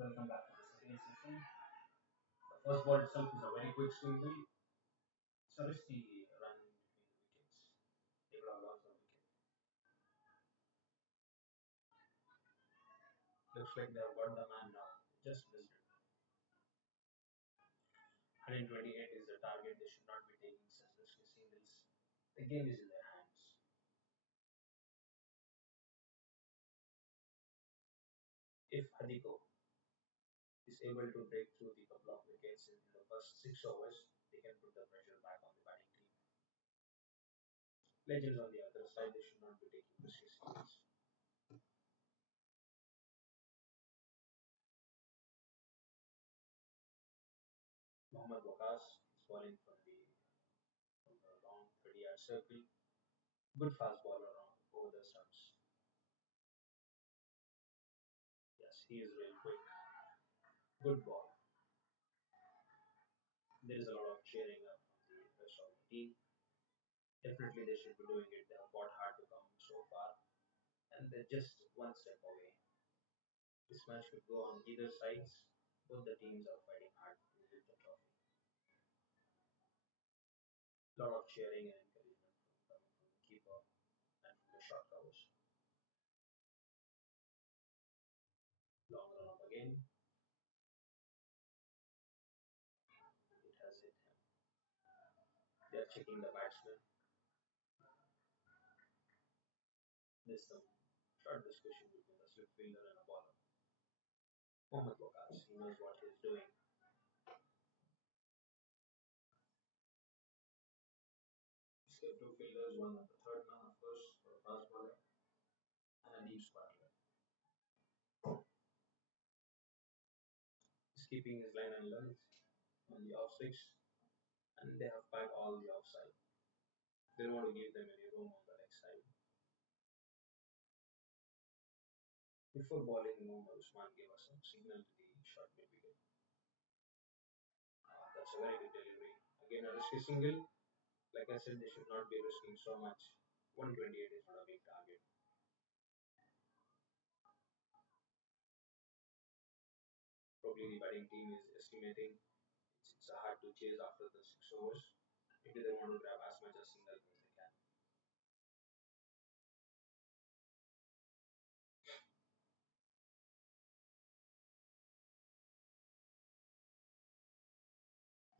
Welcome back to the second session. The first ball itself is a very quick single. It's a risky run between the wickets. They would have lost the wicket. Looks like they have got the man now. Just missed it. 128 is the target. They should not be taking such risky singles. The game is in their hands. If Hadico is able to break through the couple of wickets in the first 6 overs, they can put the pressure back on the batting team. Legends on the other side, they should not be taking risky singles. Mohammad Waqas is bowling from the long 30-yard circle. Good fast ball around over the stumps. Yes, he is real quick. Good ball. There is a lot of cheering up from the rest of the team. Definitely they should be doing it. They have fought hard to come so far and they're just one step away. This match could go on either sides. Both the teams are fighting hard to win the trophy. A lot of cheering and encouragement coming from the keeper and from the short covers. Long run up again. It has hit him. They are checking the batsman. There's some short discussion between the slip fielder and a bowler. Mohammad Waqas, he knows what he's doing. He's got two fielders, one at the third man, of course, for a fast bowler, and a deep square leg. He's keeping his line and length on the off six, and they have packed all the offside. They don't want to give them any room on the leg side. Before bowling, Mohammad Usman gave us some signal to the short mid wicket. That's a very good delivery. Again, a risky single. Like I said, they should not be risking so much. 128 is not a big target. Probably the batting team is estimating it's hard to chase after the 6 overs. Maybe they want to grab as much as singles as they can.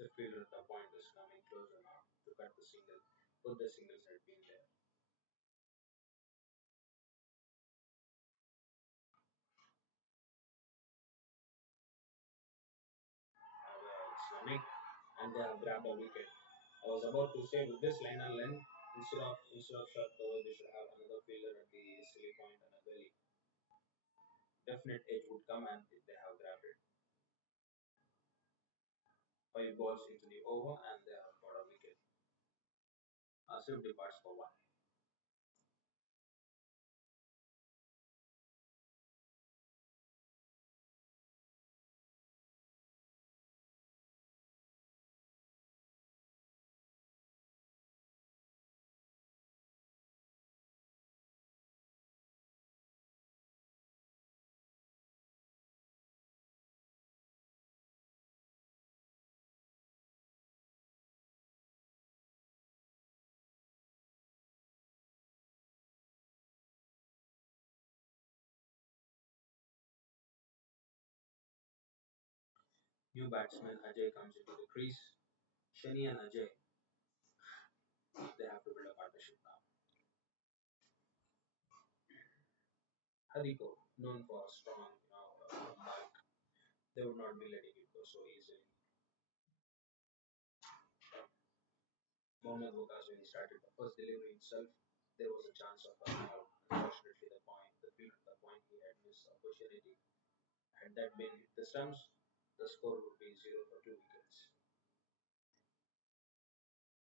The fielder at the point is coming closer now to cut the single. Both the singles had been there. It's running and they have grabbed a wicket. I was about to say with this line and length, instead of short cover, they should have another fielder at the silly point and a gully. Definite edge would come and they have grabbed it. 5 balls into the over and they have got a wicket. Asif departs for one. New batsman Ajay comes into the crease. Shani and Ajay, they have to build a partnership now. Hadico, known for strong, mark, they would not be letting it go so easily. Mohammad Waqas, when he started the first delivery itself, there was a chance of a ball. Unfortunately, the field at the point, he had missed opportunity. Had that been hit the stumps, the score would be 0 for 2 wickets.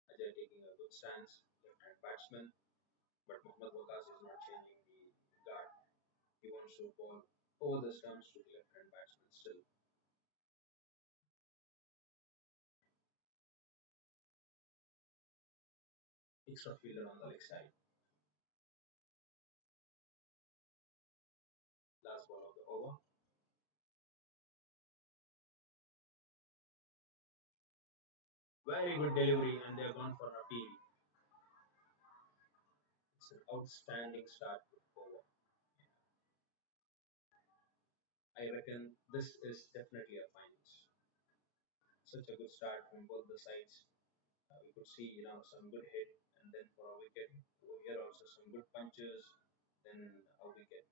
Ajay taking a good stance, left-hand batsman, but Mohammad Waqas is not changing the guard. He wants to ball over the stumps to the left-hand batsman still. Extra fielder on the leg side. Last ball of the over. Very good delivery, and they're gone for a PV. It's an outstanding start to the over. I reckon this is definitely a finals. Such a good start from both the sides. We could see, some good hit, and then for a wicket. Over here also some good punches, then a wicket.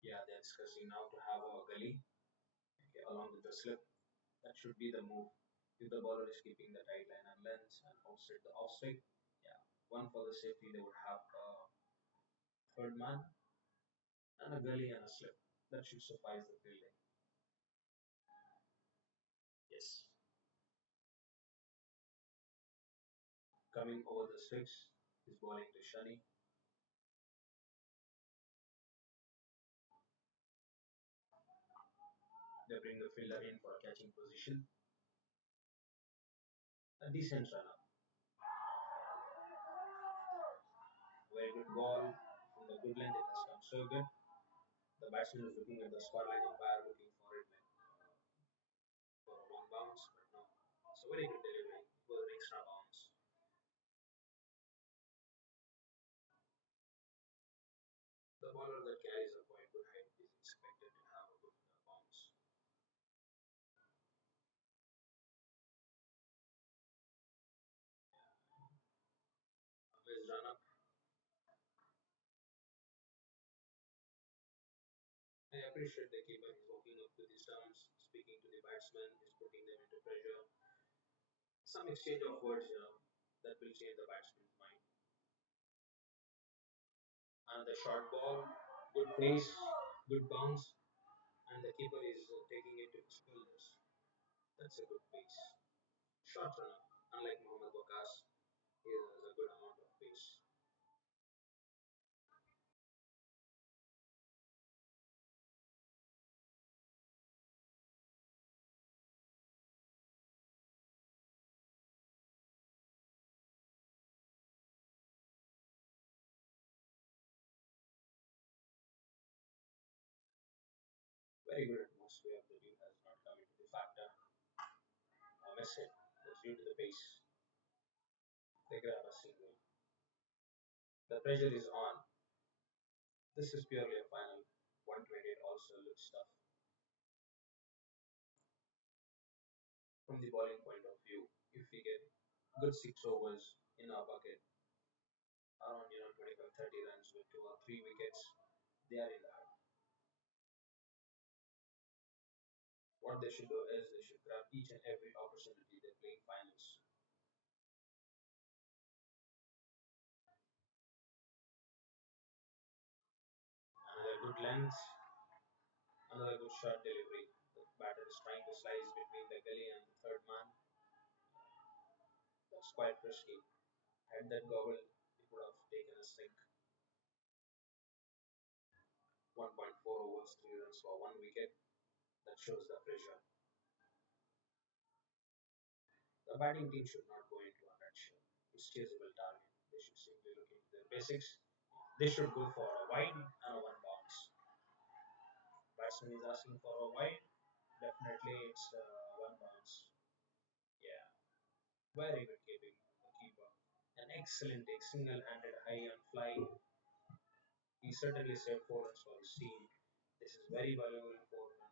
Yeah, they're discussing now to have a gully, okay, along with the slip. That should be the move. If the bowler is keeping the tight line and length and offset the offside, yeah, one for the safety, they would have a third man and a gully and a slip. That should suffice the fielding. Yes. Coming over the six, is bowling to Shani. They bring the fielder in for a catching position. A decent run up. Very good ball from the good length. It has come so good. The batsman is looking at the spot like umpire, looking for it like for a long bounce, but no. It's a very good delivery. It was an extra bounce. The bowler that carries a quite good height is expected to have a good bounce. Always run up. I appreciate the keeper. He's walking up to the stumps, speaking to the batsman, he's putting them into pressure. Some exchange of words, that will change the batsman's mind. And the short ball, good pace, good bounce, and the keeper is taking it to his shoulders. That's a good pace. Short runner, unlike Mohammad Wakas, he has a good amount of pace. Very good atmosphere. The view has not come into the factor. A miss hit was due to the pace. They grab a single. The pressure is on. This is purely a final. 128 also looks tough. From the bowling point of view, if we get good six overs in our bucket, around 25 30 runs with two or three wickets, they are in the hunt. What they should do is they should grab each and every opportunity they're playing finals. Another good length, another good shot delivery. The batter is trying to slice between the gully and the third man. That's quite risky. Had that gobbled, it would have taken a sink. 1.4 overs, 3 runs for 1 wicket. That shows the pressure. The batting team should not go into a nutshell. It's chaseable target. They should simply look into their basics. They should go for a wide and a one bounce. Batsman is asking for a wide. Definitely, it's one bounce. Yeah, very good keeping of the keeper. An excellent take, single-handed high and fly. He certainly saved 4 runs for his team. This is very valuable 4 runs.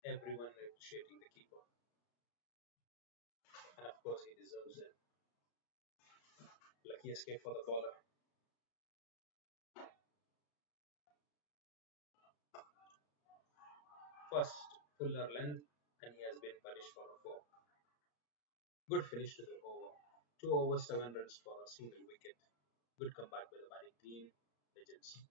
Everyone appreciating the keeper, and of course he deserves it. Lucky escape for the bowler. First, fuller length, and he has been punished for a four. Good finish to the over. 2 overs, 7 runs for a single wicket. Good comeback by the batting team. Legends.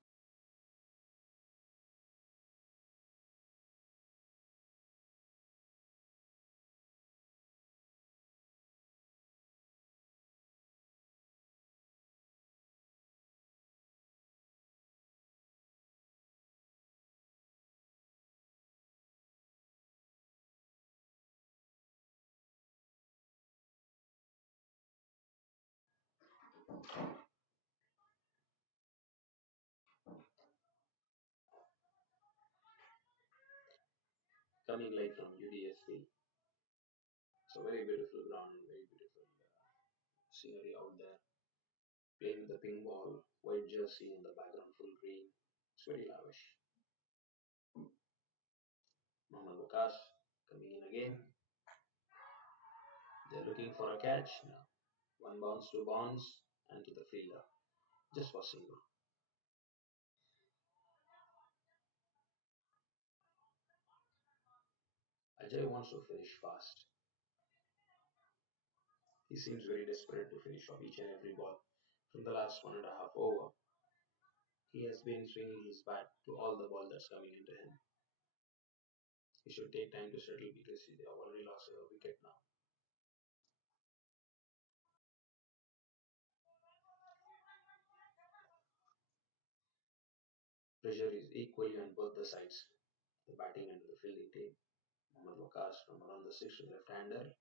Coming live from UDST. It's a very beautiful ground and very beautiful scenery out there. Playing with the pink ball, white jersey in the background, full green. It's very lavish. Mohammad Waqas coming in again. They're looking for a catch now. One bounce, two bounce, and to the fielder. Just for single. Ajay wants to finish fast. He seems very desperate to finish off each and every ball. From the last 1.5 over, he has been swinging his bat to all the ball that's coming into him. He should take time to settle because they have already lost a wicket now. Pressure is equally on both the sides, the batting and the fielding team. Mohammad Waqas from around the sixth left-hander,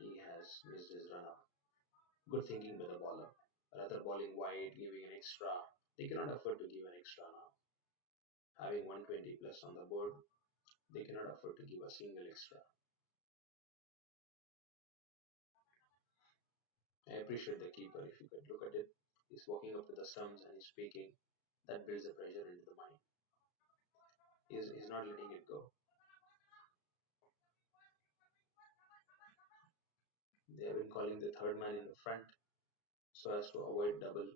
he has missed his run-up. Good thinking by the bowler. Rather bowling wide, giving an extra. They cannot afford to give an extra now. Having 120 plus on the board, they cannot afford to give a single extra. I appreciate the keeper if you could look at it. He's walking up to the stumps and he's speaking. That builds the pressure into the mind. He's not letting it go. They have been calling the third man in the front so as to avoid double.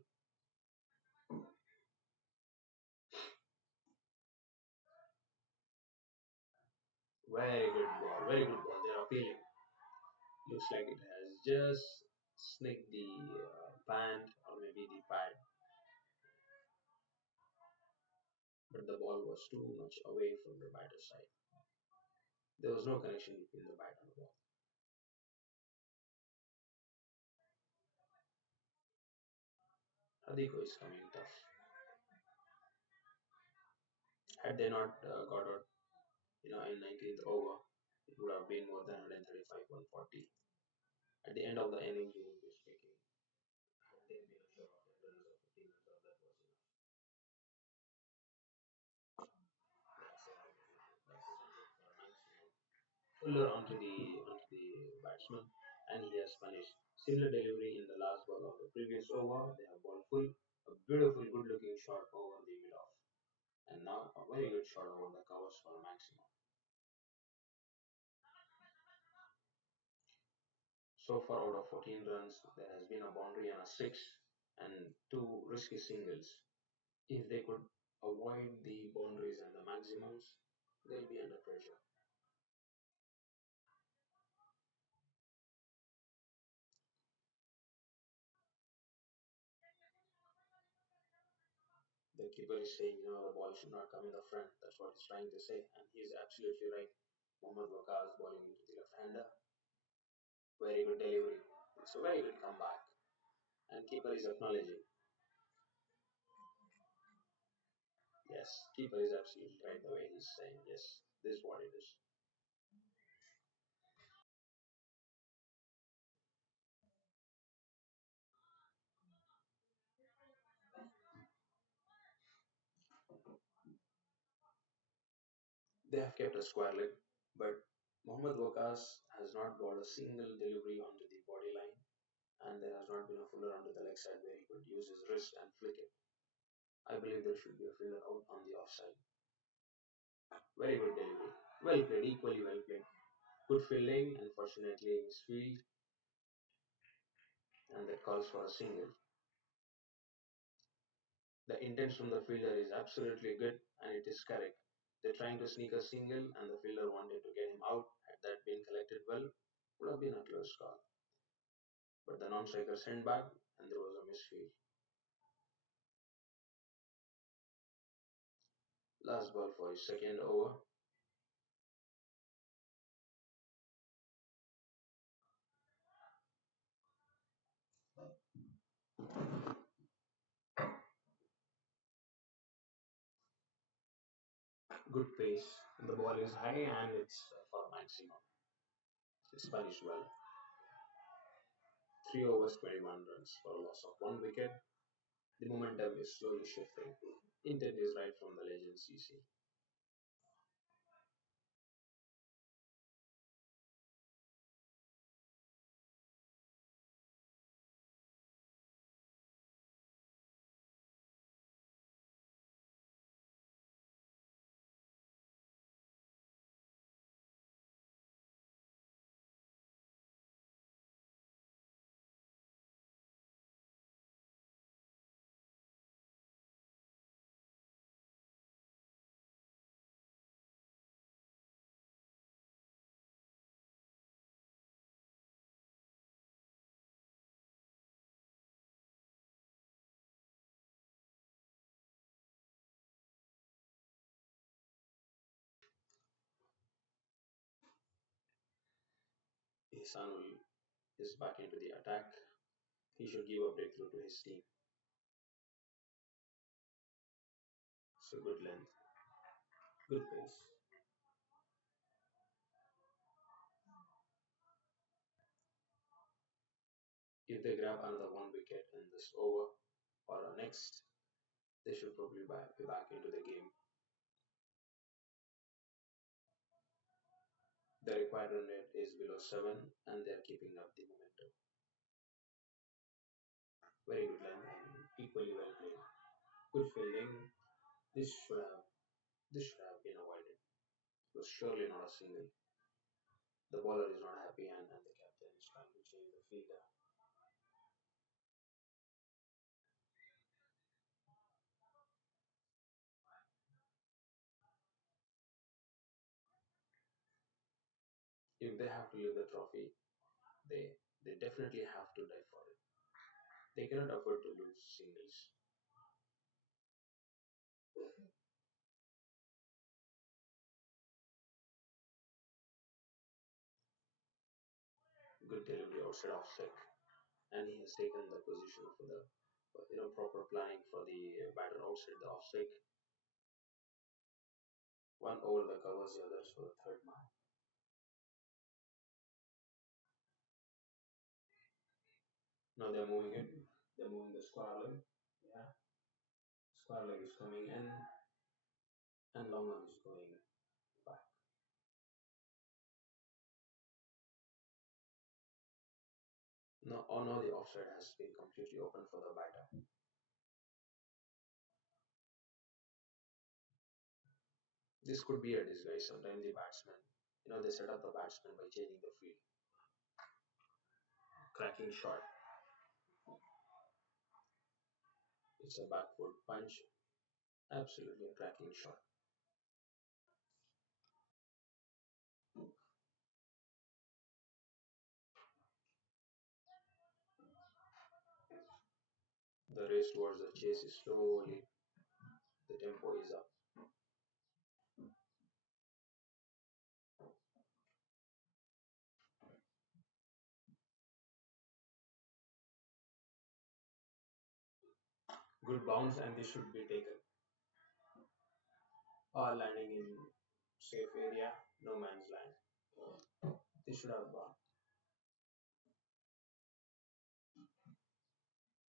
Very good ball, very good ball. They're appealing. Looks like it has just snicked the pant or maybe the pad, but the ball was too much away from the batter's side. There was no connection between the bat and the ball. Hadico is coming tough. Had they not got out, in 19th over, it would have been more than 135, 140. At the end of the inning, he would be speaking. Had they been a short of 10 runs or 15 runs, that was enough. That's a hundred for a maximum. Fuller onto the batsman, and he has punished. Similar delivery in the last ball of the previous over. They have ball full. A beautiful, good-looking shot over the mid off, and now a very good shot over the covers for a maximum. So far, out of 14 runs, there has been a boundary and a six, and two risky singles. If they could avoid the boundaries and the maximums, they'll be under pressure. The keeper is saying, the ball should not come in the front. That's what he's trying to say, and he's absolutely right. Mohammad Waqas bowling into the left-hander. Very good delivery. It's a very good comeback, and keeper is acknowledging. Yes, keeper is absolutely right the way he's saying. Yes, this is what it is. They have kept a square leg, but Mohammad Waqas has not bowled a single delivery onto the body line, and there has not been a fuller onto the leg side where he could use his wrist and flick it. I believe there should be a fielder out on the offside. Very good delivery. Well played, equally well played. Good fielding, unfortunately misfield, and that calls for a single. The intent from the fielder is absolutely good and it is correct. They're trying to sneak a single and the fielder wanted to get him out. Had that been collected well, would have been a close call. But the non-striker sent back and there was a misfield. Last ball for his second over. Good pace. The ball is high and it's for maximum. It's punished well. 3 overs, 21 runs for a loss of 1 wicket. The momentum is slowly shifting. Intent is right from the legend CC. Ihsanul is back into the attack. He should give a breakthrough to his team. So good length, good pace. If they grab another 1 wicket in this over or next, they should probably be back into the game. The required run rate is below 7 and they're keeping up the momentum. Very good line and equally well played. Good fielding. This should have this should have been avoided. It was surely not a single. The bowler is not happy and the captain is trying to change the fielder. If they have to leave the trophy, they definitely have to die for it. They cannot afford to lose singles. Good delivery outside off stick, and he has taken the position for the proper planning for the batter outside the off stick. One over the covers the others for the third man. Now they're moving it. They're moving the square leg. Yeah, square leg is coming in, and long arm is going back. Now, oh no, the offside has been completely open for the batter. This could be a disguise. Sometimes the batsman, they set up the batsman by changing the field. Cracking shot. It's a backward punch. Absolutely a cracking shot. The race towards the chase is slowly, the tempo is up. Good bounce, and this should be taken. Landing in safe area, no man's land. This should have gone.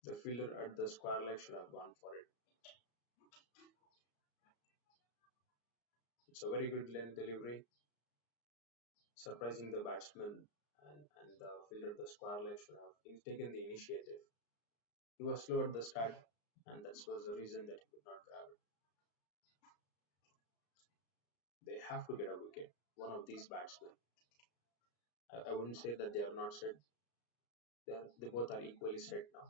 The fielder at the square leg should have gone for it. It's a very good length delivery, surprising the batsman, and the fielder at the square leg should have taken the initiative. He was slow at the start, and that was the reason that he could not grab it. They have to get a wicket. One of these batsmen. I wouldn't say that they are not set. They both are equally set now.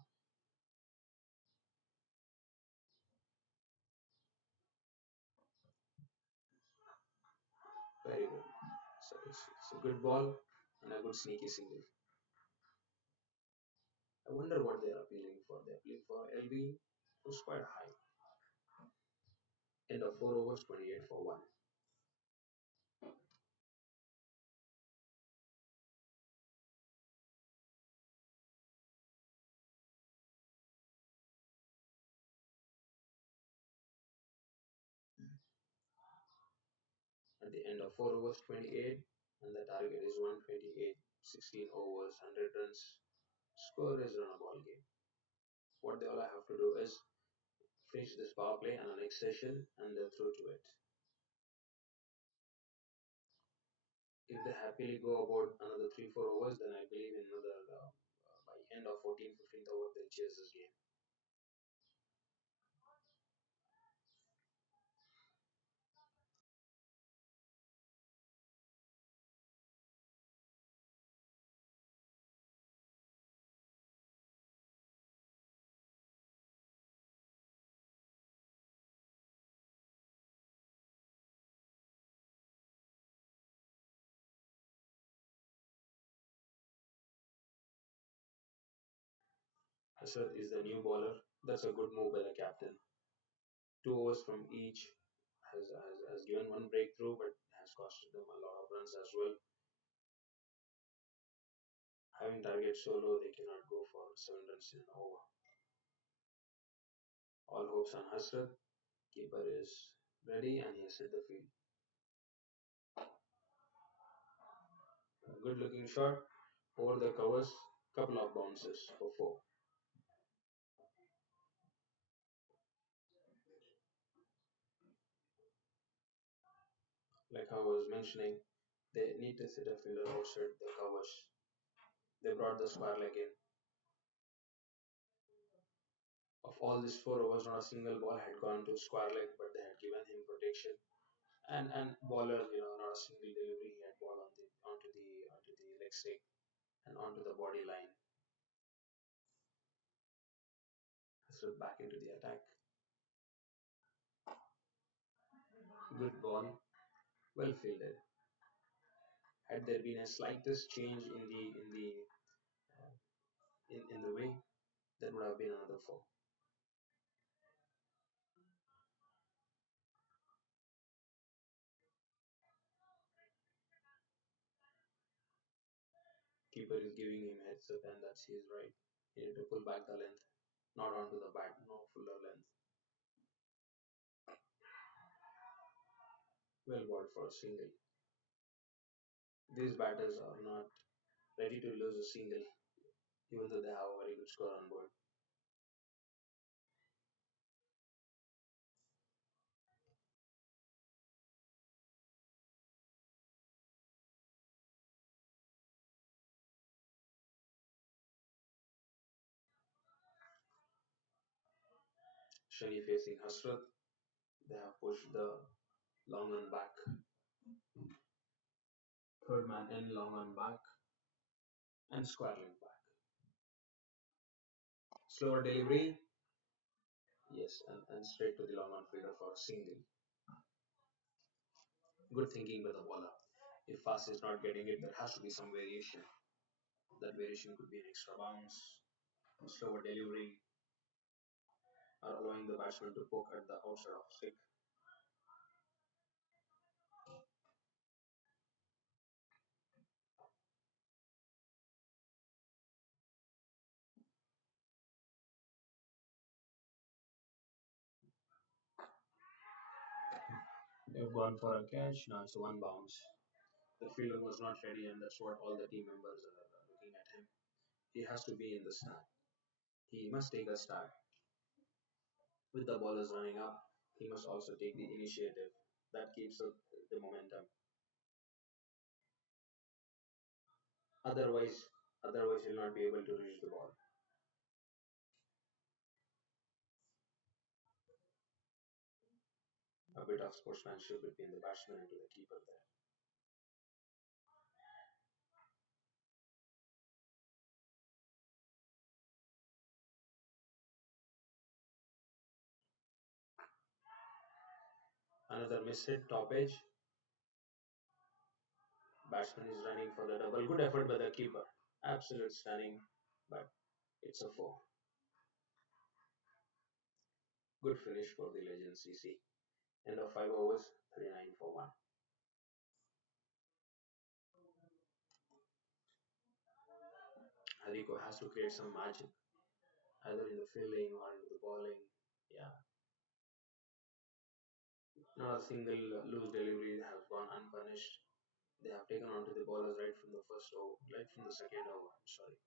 Very good. So it's a good ball and a good sneaky single. I wonder what they are appealing for. They're appealing for LB. It was quite high. End of 4 overs, 28 for 1. At the end of 4 overs, 28, and the target is 128, 16 overs, 100 runs. Score is run a ball game. What they all have to do is finish this power play and the next session and then throw to it. If they happily go about another 3 4 overs, then I believe in another by end of 14th 15th over they'll chase this game. Asad is the new bowler. That's a good move by the captain. 2 overs from each has given one breakthrough, but has costed them a lot of runs as well. Having targets so low, they cannot go for 7 runs in an over. All hopes on Hasrat. Keeper is ready and he has hit the field. A good looking shot over the covers. Couple of bounces for 4. Like I was mentioning, they need to sit a fielder outside the covers. They brought the square leg in. Of all these 4 overs, not a single ball had gone to square leg, but they had given him protection. And bowler, not a single delivery. He had ball onto the leg stick and onto the body line. So back into the attack. Good ball, well fielded. Had there been a slightest change in the way, that would have been another 4. Keeper is giving him heads up, and that's his right. He need to pull back the length, not onto the bat, no fuller length. Well bowled for a single. These batters are not ready to lose a single, even though they have a very good score on board. Shani facing Hasrat. They have pushed the long on back. Third man in, long on back, and squaring back. Slower delivery, yes, and straight to the long on fielder for a single. Good thinking by the bowler. If fast is not getting it, there has to be some variation. That variation could be an extra bounce, slower delivery, or allowing the batsman to poke at the outside of stick. They've gone for a catch, now it's one bounce. The fielder was not ready, and that's what all the team members are looking at him. He has to be in the stand. He must take a start. With the ballers running up, he must also take the initiative. That keeps up the momentum. Otherwise, otherwise he'll not be able to reach the ball. A bit of sportsmanship between the batsman and to the keeper there. Another miss hit, top edge. Batsman is running for the double. Good effort by the keeper. Absolute stunning, but it's a 4. Good finish for the legend CC. End of 5 overs, 39 for 1. Hadico has to create some magic, either in the fielding or in the bowling. Yeah, not a single loose delivery has gone unpunished. They have taken on to the bowlers right from the first over, right from the second over. I'm sorry.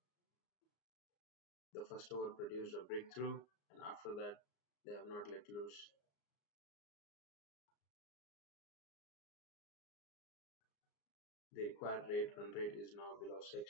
The first over produced a breakthrough, and after that, they have not let loose. The required run rate is now below 6.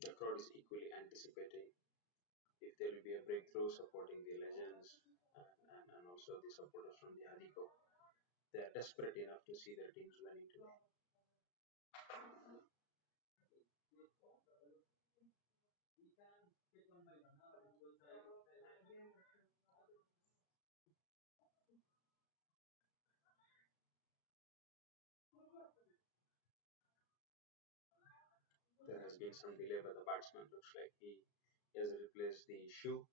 The crowd is equally anticipating if there will be a breakthrough supporting the legends and also the supporters from the Hadico. They are desperate enough to see their teams winning today. There has been some delay by the batsman. Looks like he has replaced the shoe.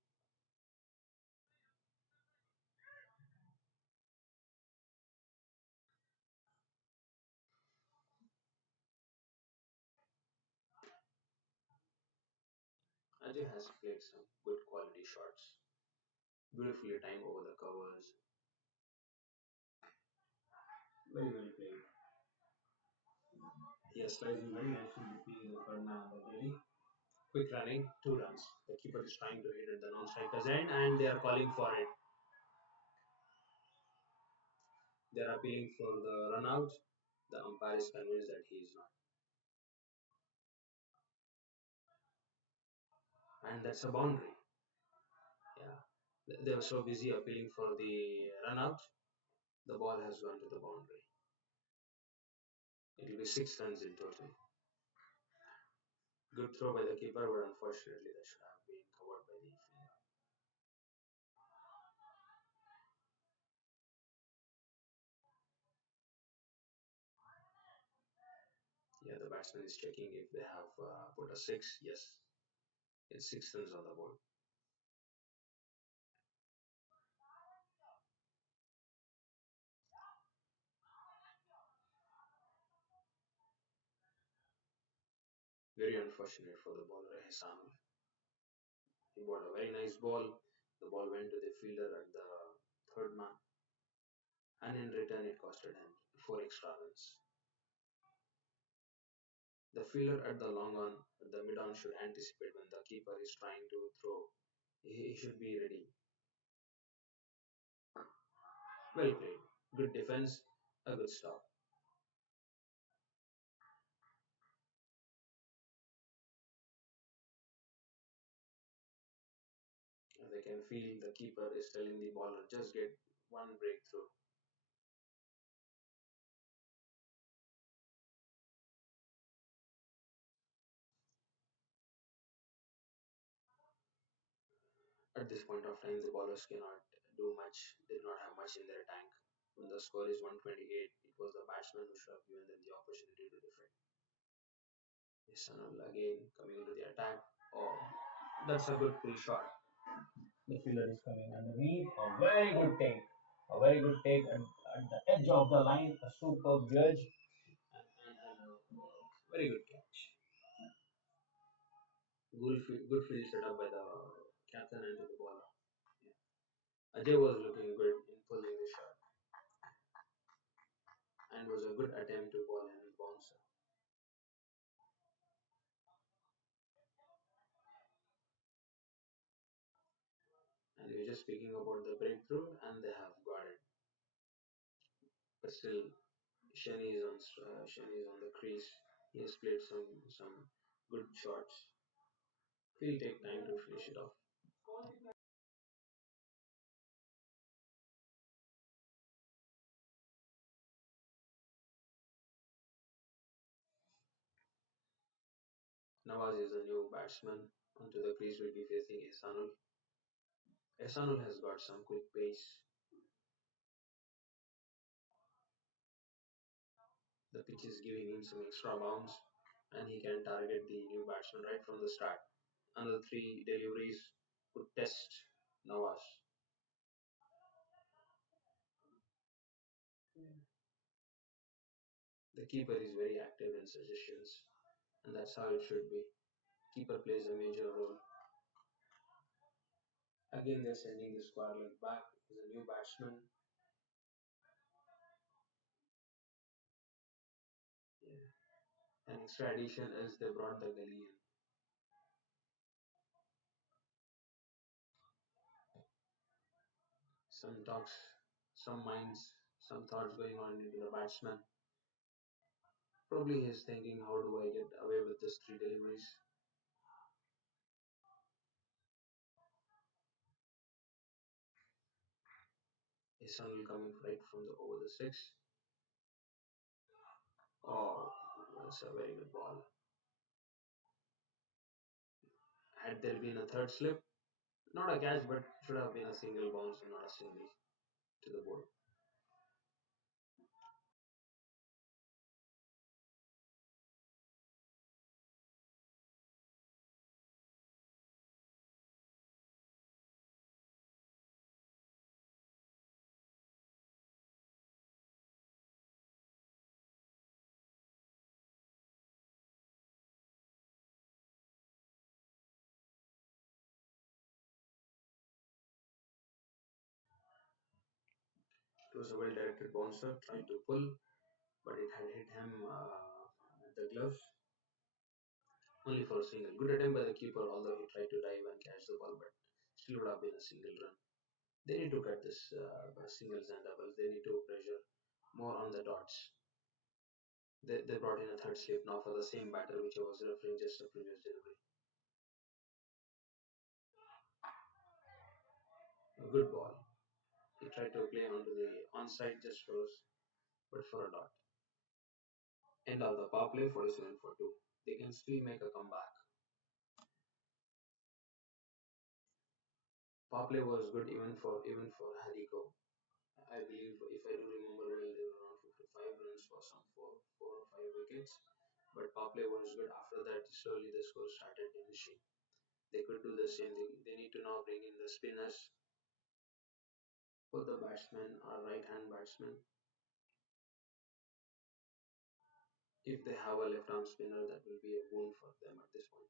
Ajay has played some good quality shots. Beautifully timed over the covers. Very well played. He has sliced very nicely between the third man and the goalie. Quick running, 2 runs. The keeper is trying to hit at the non-striker's end and they are calling for it. They are appealing for the run out. The umpire is convinced that he is not. And that's a boundary. Yeah. They were so busy appealing for the run out. The ball has gone to the boundary. It will be 6 runs in total. Good throw by the keeper, but unfortunately that should have been covered by the fielder. Yeah, the batsman is checking if they have put a 6. Yes, it's 6 runs on the board. Very unfortunate for the bowler Hassan. He bowled a very nice ball. The ball went to the fielder at the third man, and in return it costed him 4 extra runs. The fielder at the long on, the mid on should anticipate when the keeper is trying to throw. He should be ready. Well played. Good defense, a good stop. They can feel the keeper is telling the bowler just get one breakthrough. At this point of time, the bowlers cannot do much. They do not have much in their tank. When the score is 128, it was the batsman who should have given them the opportunity to defend. Sanal again coming into the attack. Oh, that's a good pull shot. The fielder is coming underneath. A very good take. A very good take at the edge of the line. A superb judge. And a very good catch. Good field set up by the captain and the bowler. Yeah. Ajay was looking good in pulling the shot and was a good attempt to bowl and bouncer. And we were just speaking about the breakthrough, and they have got it. But still, Shani is on the crease. He has played some good shots. He'll take time to finish it off. Nawaz is the new batsman. Onto the crease will be facing Ehsanul. Ehsanul has got some quick pace. The pitch is giving him some extra bounce, and he can target the new batsman right from the start. Another three deliveries could test Nawaz. The keeper is very active in suggestions, and that's how it should be. Keeper plays a major role. Again, they're sending the squad leg back. There's a new batsman. Yeah. An extra addition is they brought the gully in. Some talks, some minds, some thoughts going on into the batsman. Probably he's thinking, how do I get away with this three deliveries? His son will coming right from the over the six. Oh, that's a very good ball. Had there been a third slip, not a catch, but should have been a single bounce and not a single to the board. It was a well directed bouncer trying to pull, but it had hit him at the glove only for a single. Good attempt by the keeper, although he tried to dive and catch the ball, but still would have been a single run. They need to cut this singles and doubles. They need to pressure more on the dots. They brought in a third slip now for the same batter which I was referring just a previous delivery. A good ball. He tried to play onto the onside just for us, but for a dot. End of the power play 47 for 2. They can still make a comeback. Power play was good even for Hadico. I believe if I do remember well, they were around 55 runs for some four or five wickets. But power play was good. After that, slowly the score started diminishing. They could do the same thing. They need to now bring in the spinners. Both the batsmen are right-hand batsmen. If they have a left-arm spinner, that will be a boon for them at this point.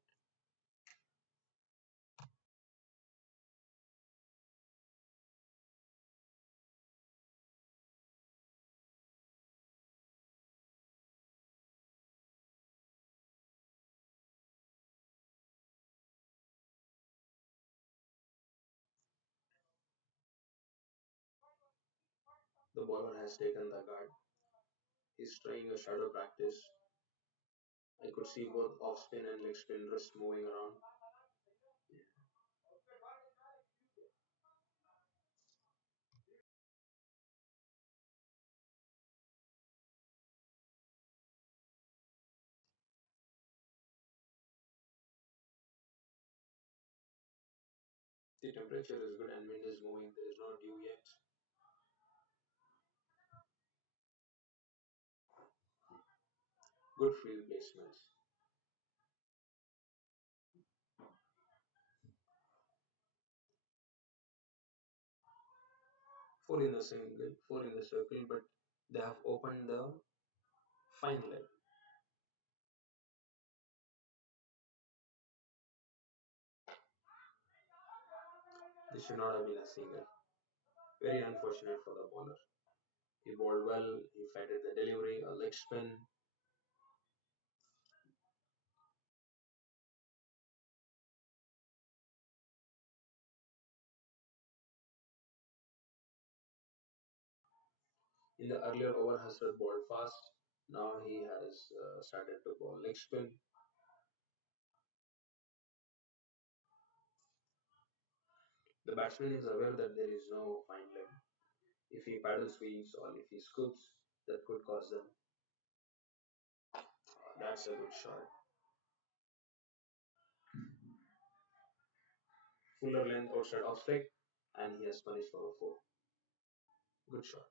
The bowler has taken the guard. He's trying a shadow practice. I could see both off spin and leg spin wrist moving around. Yeah. The temperature is good and wind is moving. There is no dew yet. Good field placements. Four in the single, four in the circle, but they have opened the fine leg. This should not have been a single. Very unfortunate for the bowler. He bowled well, he fed the delivery, a leg spin. In the earlier over, Hasrat bowled fast. Now he has started to bowl leg spin. The batsman is aware that there is no fine leg. If he paddle sweeps or if he scoops, that could cause them. That's a good shot. Fuller length outside off strike, and he has punished for a four. Good shot.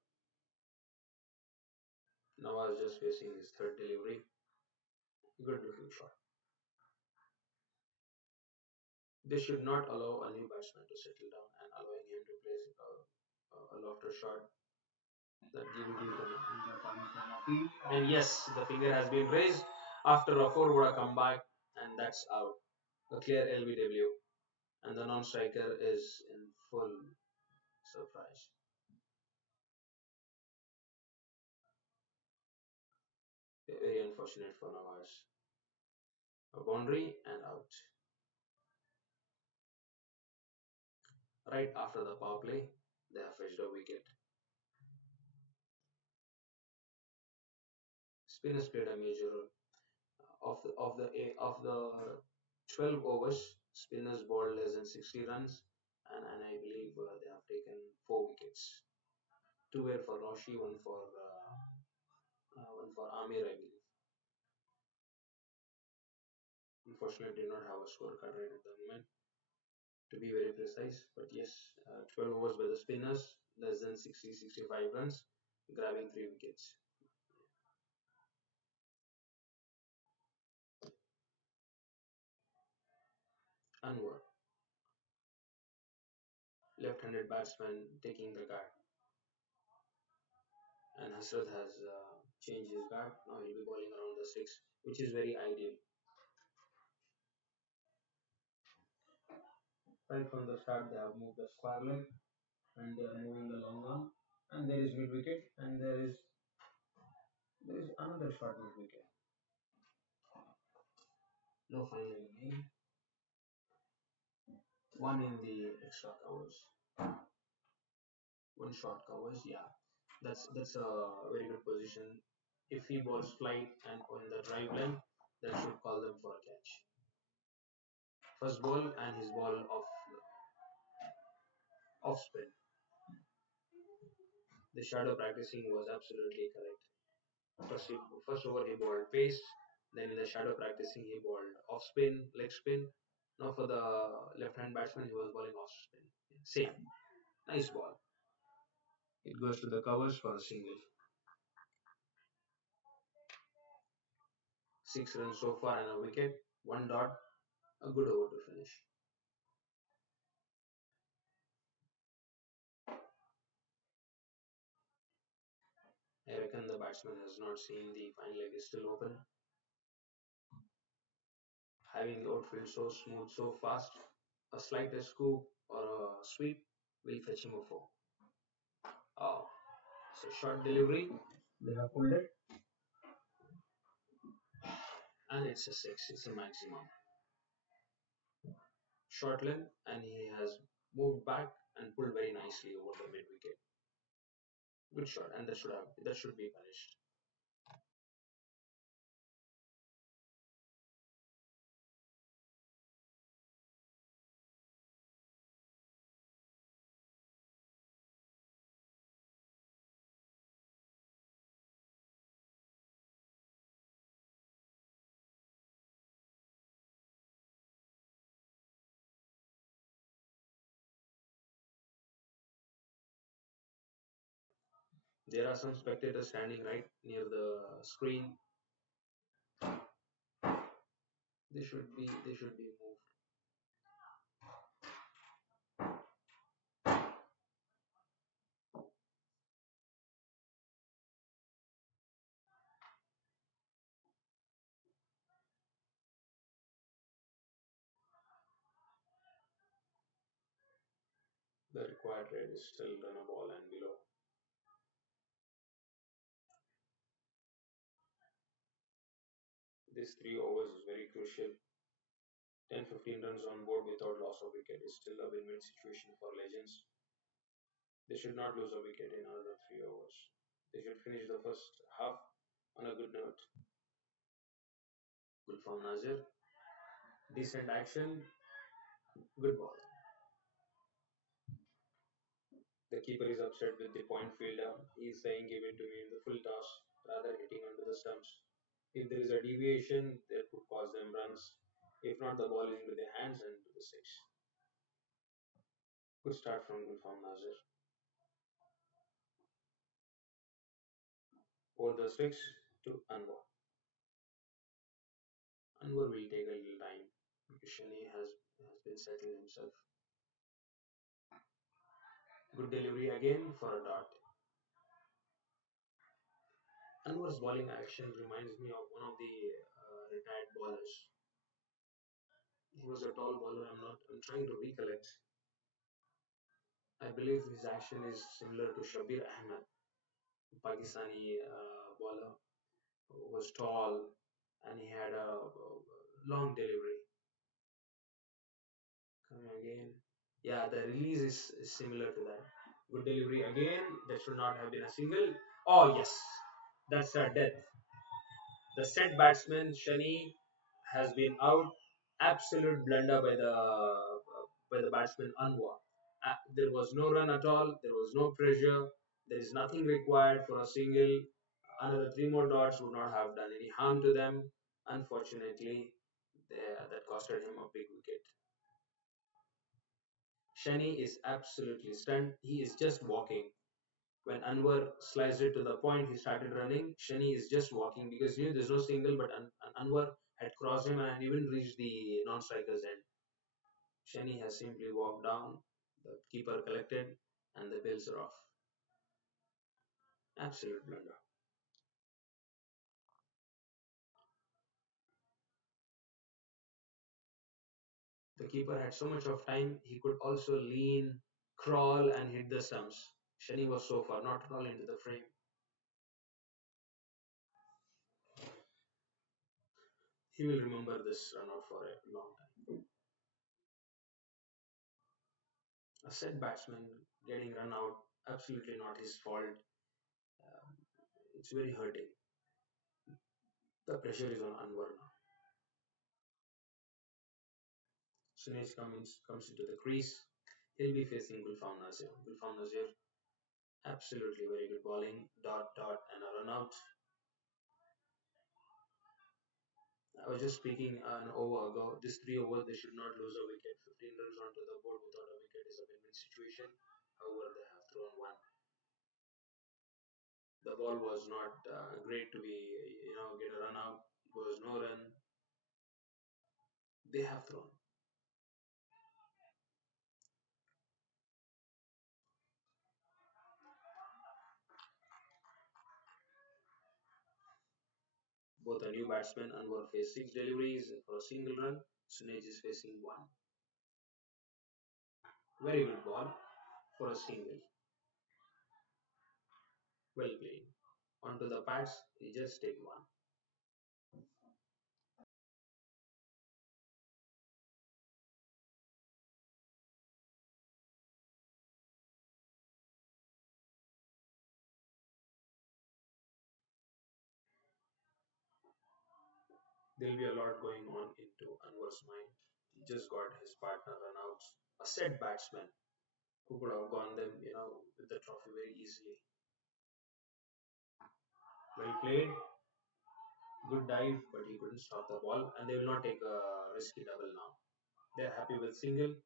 Nawaz just facing his third delivery. Good looking shot. They should not allow a new batsman to settle down and allowing him to place a lofter shot that give him. And yes, the finger has been raised after a four would have come back, and that's out. A clear LBW, and the non-striker is in full surprise. Very unfortunate for Nawaz. A boundary and out. Right after the power play, they have fetched a wicket. Spinners played a major role. Of the 12 overs, spinners bowled less than 60 runs, and I believe they have taken four wickets. Two were for Roshi, one for Amir, I believe. Unfortunately, did not have a scorecard right at the moment, to be very precise. But yes, 12 overs by the spinners, less than 60-65 runs, grabbing three wickets. Anwar, left-handed batsman, taking the guard, and Hasrat has changed his guard. Now he'll be bowling around the six, which is very ideal. Right from the start, they have moved the square leg and they are moving the long arm, and there is mid wicket, and there is another short mid wicket. No final again. One in the extra covers. One short covers. Yeah, that's a very good position. If he balls flight and on the drive line, that should call them for a catch. First ball and his ball off spin. The shadow practicing was absolutely correct. First, first over he bowled pace, then in the shadow practicing he bowled off spin, leg spin. Now for the left hand batsman he was bowling off spin. Same. Nice ball. It goes to the covers for a single. 6 runs so far and a wicket. One dot. A good over to finish. I reckon the batsman has not seen the fine leg is still open. Having the outfield so smooth, so fast, a slight scoop or a sweep will fetch him a four. Oh, so short delivery. They have pulled it, and it's a six. It's a maximum. Short length, and he has moved back and pulled very nicely over the mid wicket. Good shot, and that should be punished. There are some spectators standing right near the screen. They should be moved. The required rate is still run a ball and below. This 3 overs is very crucial. 10-15 runs on board without loss of wicket is still a win-win situation for legends. They should not lose a wicket in another 3 overs. They should finish the first half on a good note. Good from Nazir. Decent action. Good ball. The keeper is upset with the point fielder. He is saying, give it to me in the full toss rather hitting under the stumps. If there is a deviation, that would cause them runs. If not, the ball is into their hands and to the six. Good start from Gulfam Nazir. Over the six to Anwar. Anwar will take a little time because Shani has been settling himself. Good delivery again for a dot. Anwar's bowling action reminds me of one of the retired bowlers. He was a tall bowler. I'm trying to recollect. I believe his action is similar to Shabir Ahmed, Pakistani bowler, who was tall and he had a long delivery. Coming again. Yeah, the release is similar to that. Good delivery again. That should not have been a single. Oh, yes. That's a death. The set batsman Shani has been out. Absolute blunder by the batsman Anwar. There was no run at all. There was no pressure. There is nothing required for a single. Another three more dots would not have done any harm to them. Unfortunately, that costed him a big wicket. Shani is absolutely stunned. He is just walking. When Anwar sliced it to the point, he started running. Shani is just walking because he knew there's no single, but Anwar had crossed him and even reached the non-striker's end. Shani has simply walked down. The keeper collected, and the bills are off. Absolute blunder. The keeper had so much of time, he could also lean, crawl, and hit the stumps. Shani was so far, not at all into the frame. He will remember this run out for a long time. A set batsman getting run out, absolutely not his fault. Um, it's very hurting. The pressure is on Anwar now. Sunesh comes into the crease. He'll be facing Gulfam Nazir. Gulfam Nazir, absolutely very good bowling. Dot, dot, and a run out. I was just speaking an over ago. This 3 overs, they should not lose a wicket. 15 runs onto the board without a wicket is a win-win situation. However, they have thrown one. The ball was not great to be, get a run out. It was no run. They have thrown. Both are new batsmen and were faced 6 deliveries for a single run. Sunej is facing one. Very good ball for a single. Well played. Onto the pads, he just take one. There'll be a lot going on into Anwar's mind. He just got his partner run out. A set batsman who could have gone them, with the trophy very easily. Well played, good dive, but he couldn't stop the ball, and they will not take a risky double now. They're happy with single.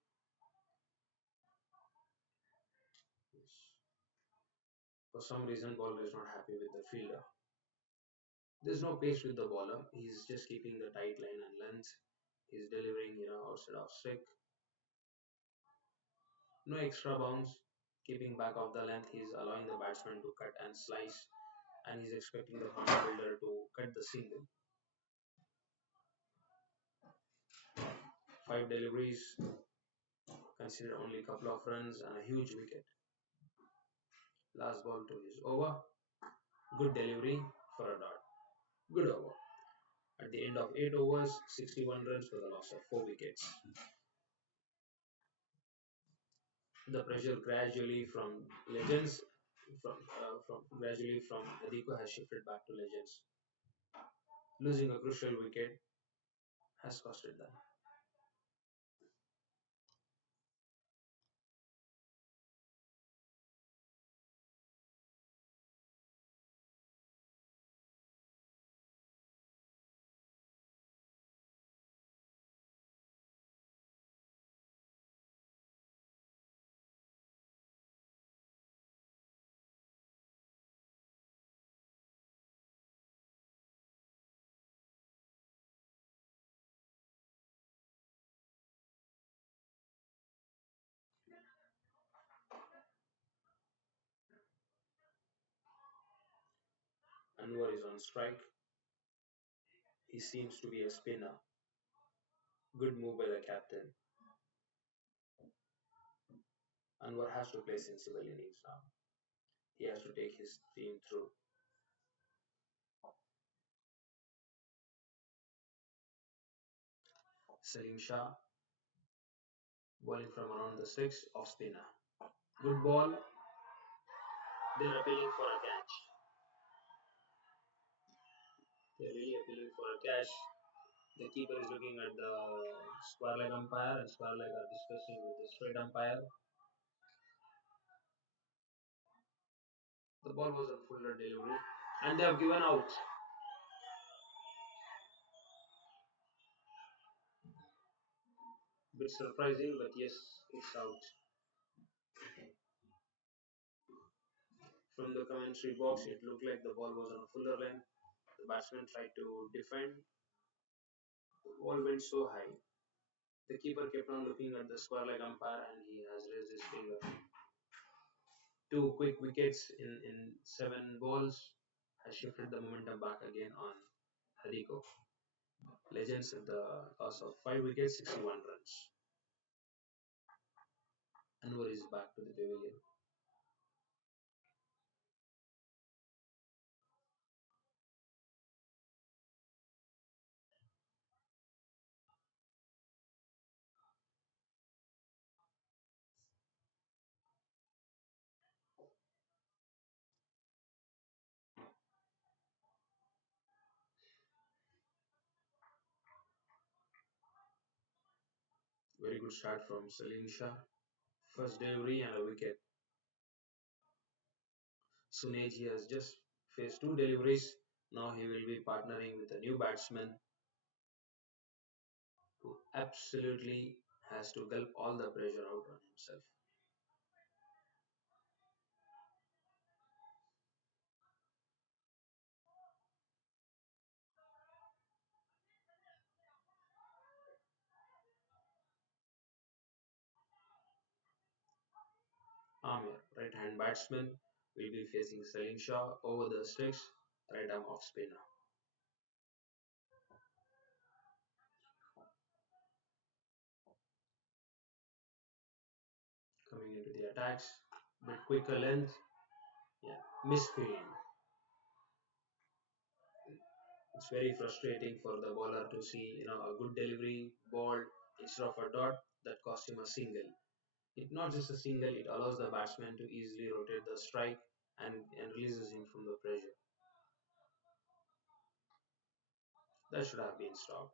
For some reason, bowler is not happy with the fielder. There's no pace with the bowler. He's just keeping the tight line and length. He's delivering, outside of stick. No extra bounce. Keeping back of the length, he's allowing the batsman to cut and slice, and he's expecting the fielder to cut the single. 5 deliveries, consider only a couple of runs and a huge wicket. Last ball to his over. Good delivery for a dot. Good over. At the end of 8 overs, 61 runs for the loss of 4 wickets. The pressure gradually from legends, from gradually from Hadico has shifted back to legends. Losing a crucial wicket has costed them. Anwar is on strike. He seems to be a spinner. Good move by the captain. Anwar has to play sensible innings now. He has to take his team through. Salim Shah bowling from around the six off spinner. Good ball. They're appealing for a catch. They're really appealing for a catch. The keeper is looking at the square leg umpire, and square leg are discussing with the straight umpire. The ball was on fuller delivery, and they have given out. Bit surprising, but yes, it's out. From the commentary box, it looked like the ball was on a fuller length. The batsman tried to defend. The ball went so high. The keeper kept on looking at the square leg umpire, and he has raised his finger. Two quick wickets in 7 balls has shifted the momentum back again on Hadico. Legends at the loss of 5 wickets, 61 runs. Anwar is back to the pavilion. Very good start from Salim Shah. First delivery and a wicket. Sunej he has just faced 2 deliveries. Now he will be partnering with a new batsman who absolutely has to gulp all the pressure out on himself. Amir, right hand batsman, will be facing Salim Shah over the sticks, right arm off spinner. Coming into the attacks, bit quicker length, yeah, misfield. It's very frustrating for the bowler to see a good delivery ball instead of a dot that cost him a single. It's not just a single; it allows the batsman to easily rotate the strike and releases him from the pressure. That should have been stopped.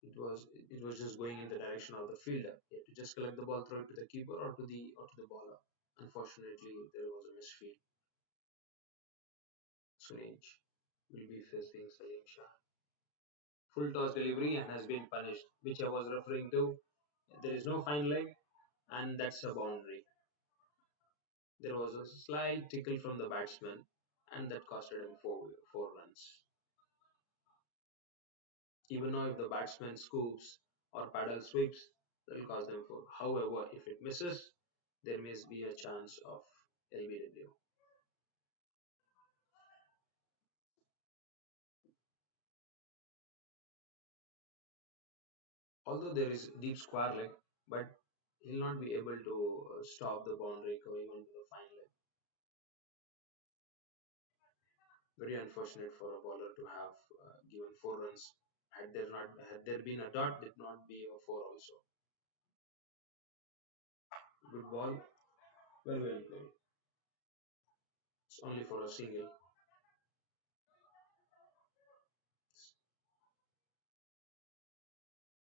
It was just going in the direction of the fielder. He had to just collect the ball, throw it to the keeper or to the bowler. Unfortunately, there was a misfield. Sunaj will be facing Salim Shah. Full toss delivery and has been punished, which I was referring to. There is no fine leg, and that's a boundary. There was a slight tickle from the batsman, and that costed him four runs. Even though if the batsman scoops or paddle sweeps, that will cost them four. However, if it misses, there may be a chance of LBW. Although there is deep square leg, but he'll not be able to stop the boundary going on to the fine leg. Very unfortunate for a bowler to have given 4 runs. Had there been a dot, did not be a four also. Good ball, well played. It's only for a single.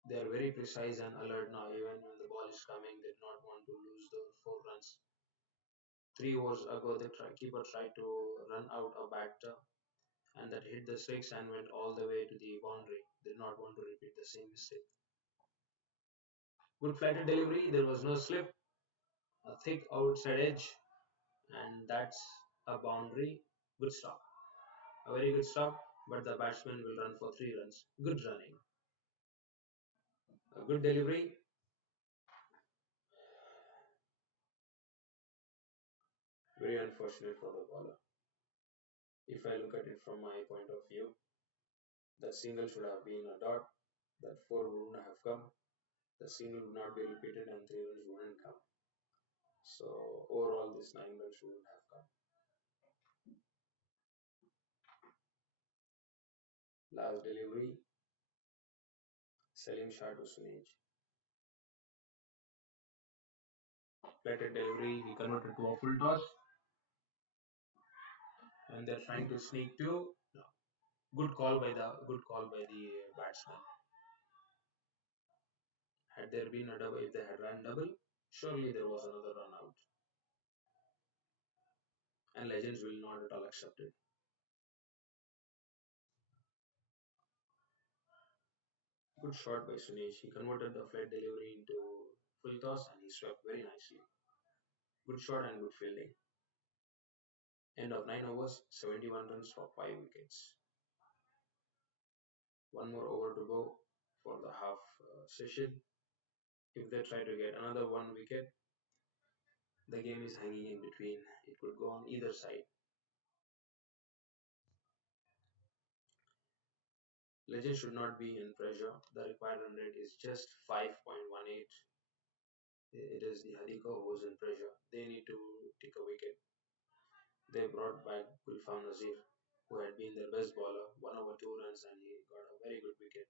They are very precise and alert now. Even when the ball is coming, they do not want to lose the 4 runs. 3 overs ago, the keeper tried to run out a batter, and that hit the six and went all the way to the boundary. They did not want to repeat the same mistake. Good flighted delivery. There was no slip. A thick outside edge, and that's a boundary. Good stop. A very good stop, but the batsman will run for 3 runs. Good running. A good delivery. Very unfortunate for the bowler. If I look at it from my point of view, that single should have been a dot, that four wouldn't have come, the single would not be repeated, and three runs wouldn't come. So overall, this nine runs shouldn't have come. Last delivery, Salim Shah to Sunij. Flatted delivery, he converted to a full toss, and they're trying to sneak to. No. Good call by the batsman. Had there been a double, if they had run double, surely there was another run out, and legends will not at all accept it. Good shot by Sunesh. He converted the flat delivery into full toss and he swept very nicely. Good shot and good fielding. End of 9 overs, 71 runs for 5 wickets. One more over to go for the half session. If they try to get another one wicket, the game is hanging in between. It could go on either side. Legends should not be in pressure. The required run rate is just 5.18. It is the Hadico who is in pressure. They need to take a wicket. They brought back Gulfam Nazir, who had been their best bowler, 1 over 2 runs, and he got a very good wicket.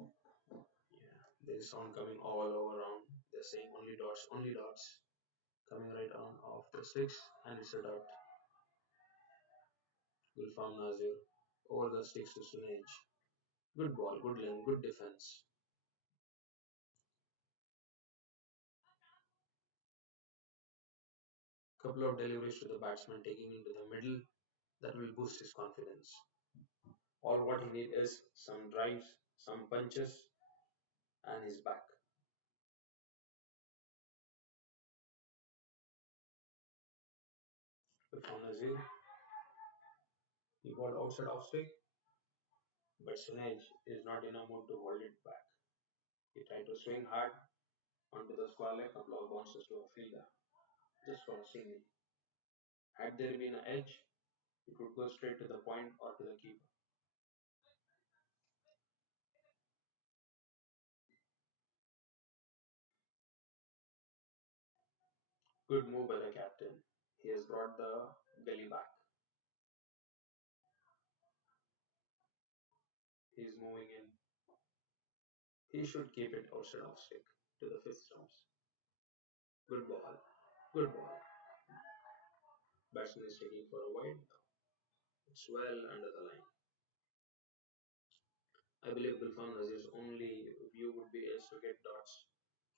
Yeah, there's sound coming all over around. They're saying only dots, coming right on off the sticks, and it's a dot. Gulfam Nazir over the sticks to Sunaj. Good ball, good length, good defense. Couple of deliveries to the batsman taking into the middle that will boost his confidence. All what he needs is some drives, some punches, and he's back. Gulfam Nazir, he got outside off stick, but Sunaj is not in a mood to hold it back. He tried to swing hard onto the square leg, couple of bounces to a fielder, just for a single. Had there been an edge, it would go straight to the point or to the keeper. Good move by the captain. He has brought the belly back. He's moving in. He should keep it outside off stick to the fifth stumps. Good ball. Good ball. Batsman is taking for a wide. It's well under the line. I believe Gulfam Nazir's only view would be is to get dots.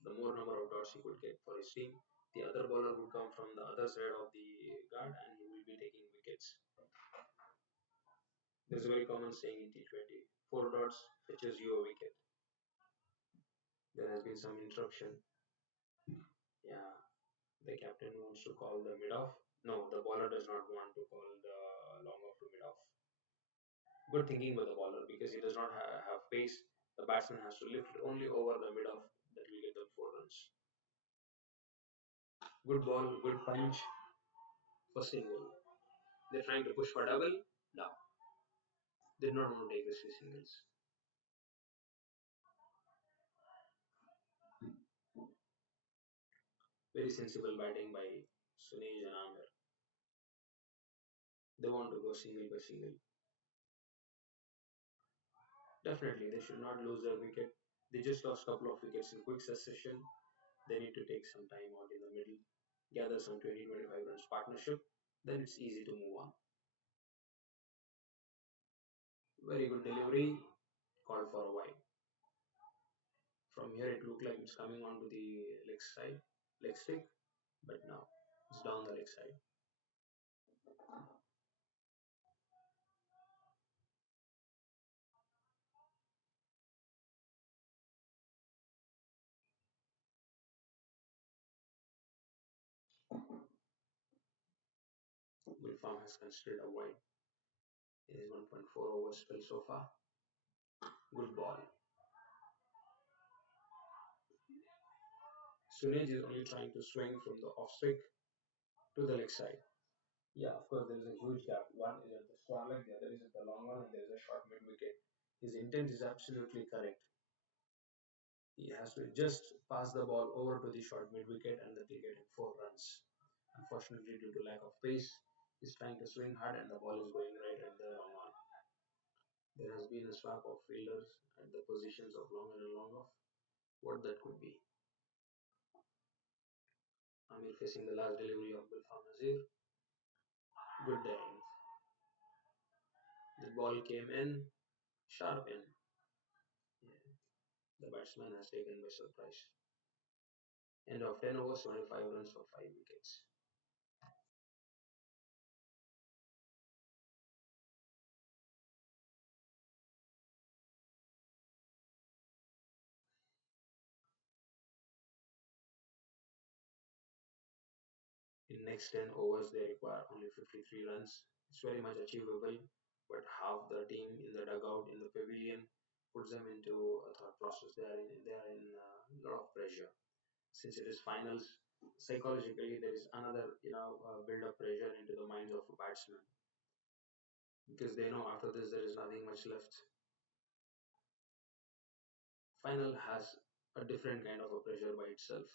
The more number of dots he could get for his team, the other bowler would come from the other side of the guard and he will be taking wickets. There's a very common saying in T20, 4 dots fetches you a wicket. There has been some interruption. Yeah, the captain wants to call the mid off. No, the bowler does not want to call the long off to mid off. Good thinking by the bowler because he does not have pace. The batsman has to lift only over the mid off that will get them 4 runs. Good ball, good punch for single. They're trying to push for double. No, they did not want to take risky singles. Very sensible batting by Sunej and Amir. They want to go single by single. Definitely, they should not lose their wicket. They just lost a couple of wickets in quick succession. They need to take some time out in the middle, gather some 20-25 runs partnership. Then it's easy to move on. Very good delivery, called for a wide. From here, it looked like it's coming onto the leg side, leg stick, but now it's down the leg side. Gulfam has considered a wide. It is 1.4 overs still so far. Good ball. Sunaj is only trying to swing from the off stick to the leg side. Yeah, of course, there is a huge gap. One is at the strong leg, the other is at the long one, and there is a short mid wicket. His intent is absolutely correct. He has to just pass the ball over to the short mid wicket and that will get him 4 runs. Unfortunately, due to lack of pace, he's trying to swing hard and the ball is going right at the long on. There has been a swap of fielders at the positions of long on and long off. What that could be? Amir facing the last delivery of Bilfam Nazir. Good diving. The ball came in, sharp in. Yeah, the batsman has taken by surprise. End of 10 overs, 25 runs for 5 wickets. In next 10 overs, they require only 53 runs. It's very much achievable, but half the team in the dugout in the pavilion puts them into a thought process. They are in a lot of pressure since it is finals. Psychologically, there is another build up pressure into the minds of a batsman because they know after this there is nothing much left. Final has a different kind of a pressure by itself.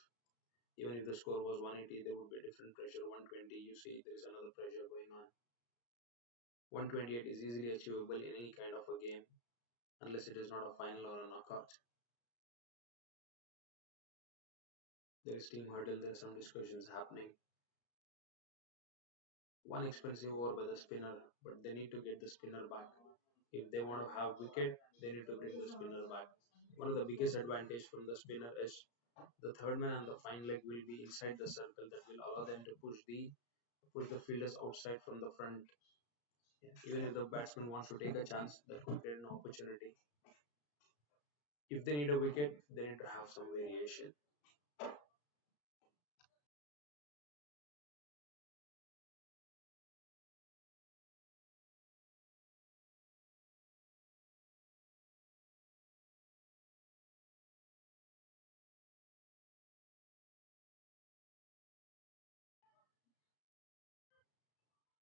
Even if the score was 180, there would be a different pressure. 120, you see, there is another pressure going on. 128 is easily achievable in any kind of a game unless it is not a final or a knockout. There is team hurdle, there are some discussions happening. One expensive over by the spinner, but they need to get the spinner back. If they want to have wicket, they need to bring the spinner back. One of the biggest advantage from the spinner is the third man and the fine leg will be inside the circle that will allow them to push the fielders outside from the front. Yeah. Even if the batsman wants to take a chance, that could create an opportunity. If they need a wicket, they need to have some variation.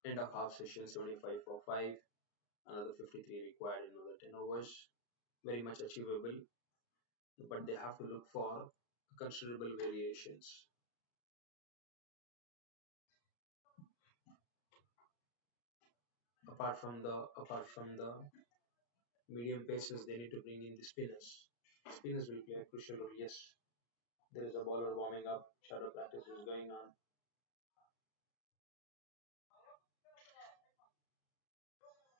End of half session 75 for 5, another 53 required in another 10 overs. Very much achievable, but they have to look for considerable variations. Apart from the medium paces, they need to bring in the spinners. Spinners will play a crucial role. Yes, there is a bowler warming up. Shadow practice is going on.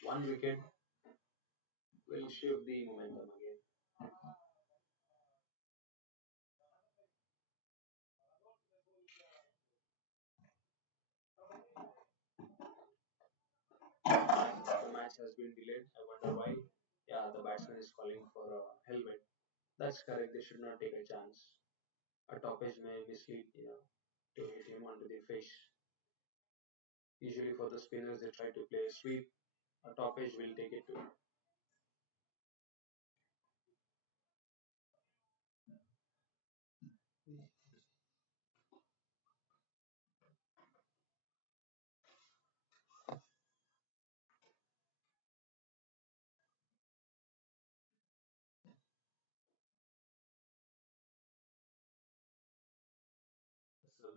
One wicket will shift the momentum again. The match has been delayed. I wonder why. Yeah, the batsman is calling for a helmet. That's correct. They should not take a chance. A toppage may mislead, to hit him onto the face. Usually for the spinners, they try to play a sweep. A toppage will take it to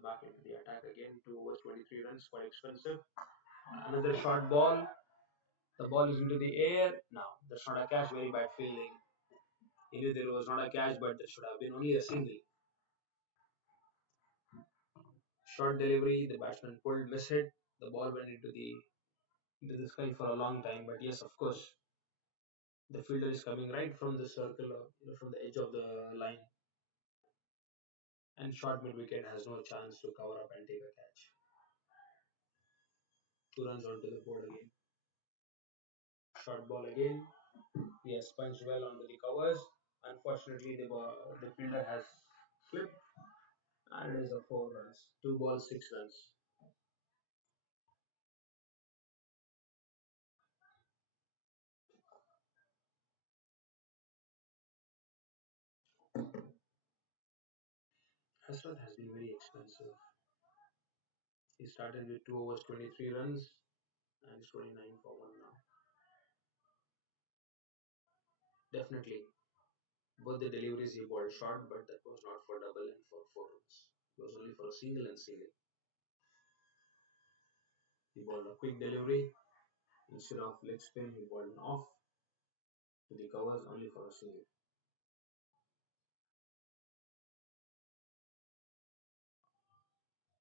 back into the attack again. 2 overs, 23 runs, quite expensive. Another short ball. The ball is into the air. Now, that's not a catch, very bad fielding. He knew there was not a catch, but there should have been only a single. Short delivery, the batsman pulled, missed it. The ball went into the sky for a long time. But yes, of course, the fielder is coming right from the circle, or, from the edge of the line, and short mid wicket has no chance to cover up and take a catch. 2 runs onto the board again. Short ball again. He has punched well onto the covers. Unfortunately, the fielder has slipped, and it is a 4 runs. 2 balls, 6 runs. Hasrat has been very expensive. He started with 2 overs 23 runs and is 29 for 1 now. Definitely, both the deliveries he bowled short, but that was not for double and for 4 runs. It was only for a single and single. He bowled a quick delivery. Instead of leg spin, he bowled an off to the covers only for a single.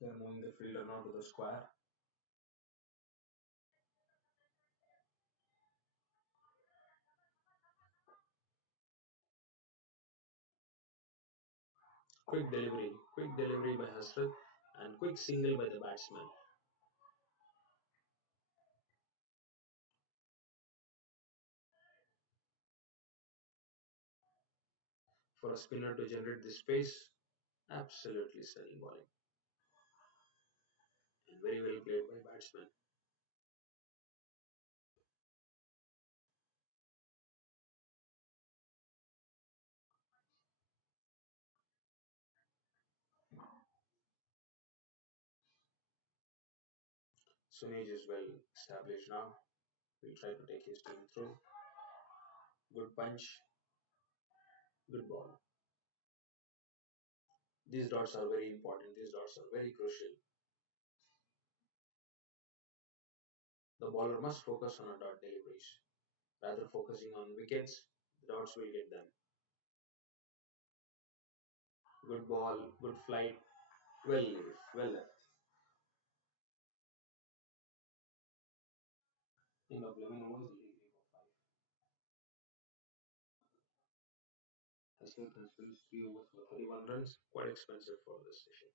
They are moving the fielder now to the square. Quick delivery by Hasrat, and quick single by the batsman. For a spinner to generate this space, absolutely stunning bowling. And very well played by batsman. Sunij is well established now. Will try to take his team through. Good punch, good ball. These dots are very important. These dots are very crucial. The bowler must focus on a dot deliveries. Rather focusing on wickets, the dots will get them. Good ball, good flight, well left, well left. End of 11 overs, lead for 5. Hasrat has finished 3 overs for 31 runs, quite expensive for this session.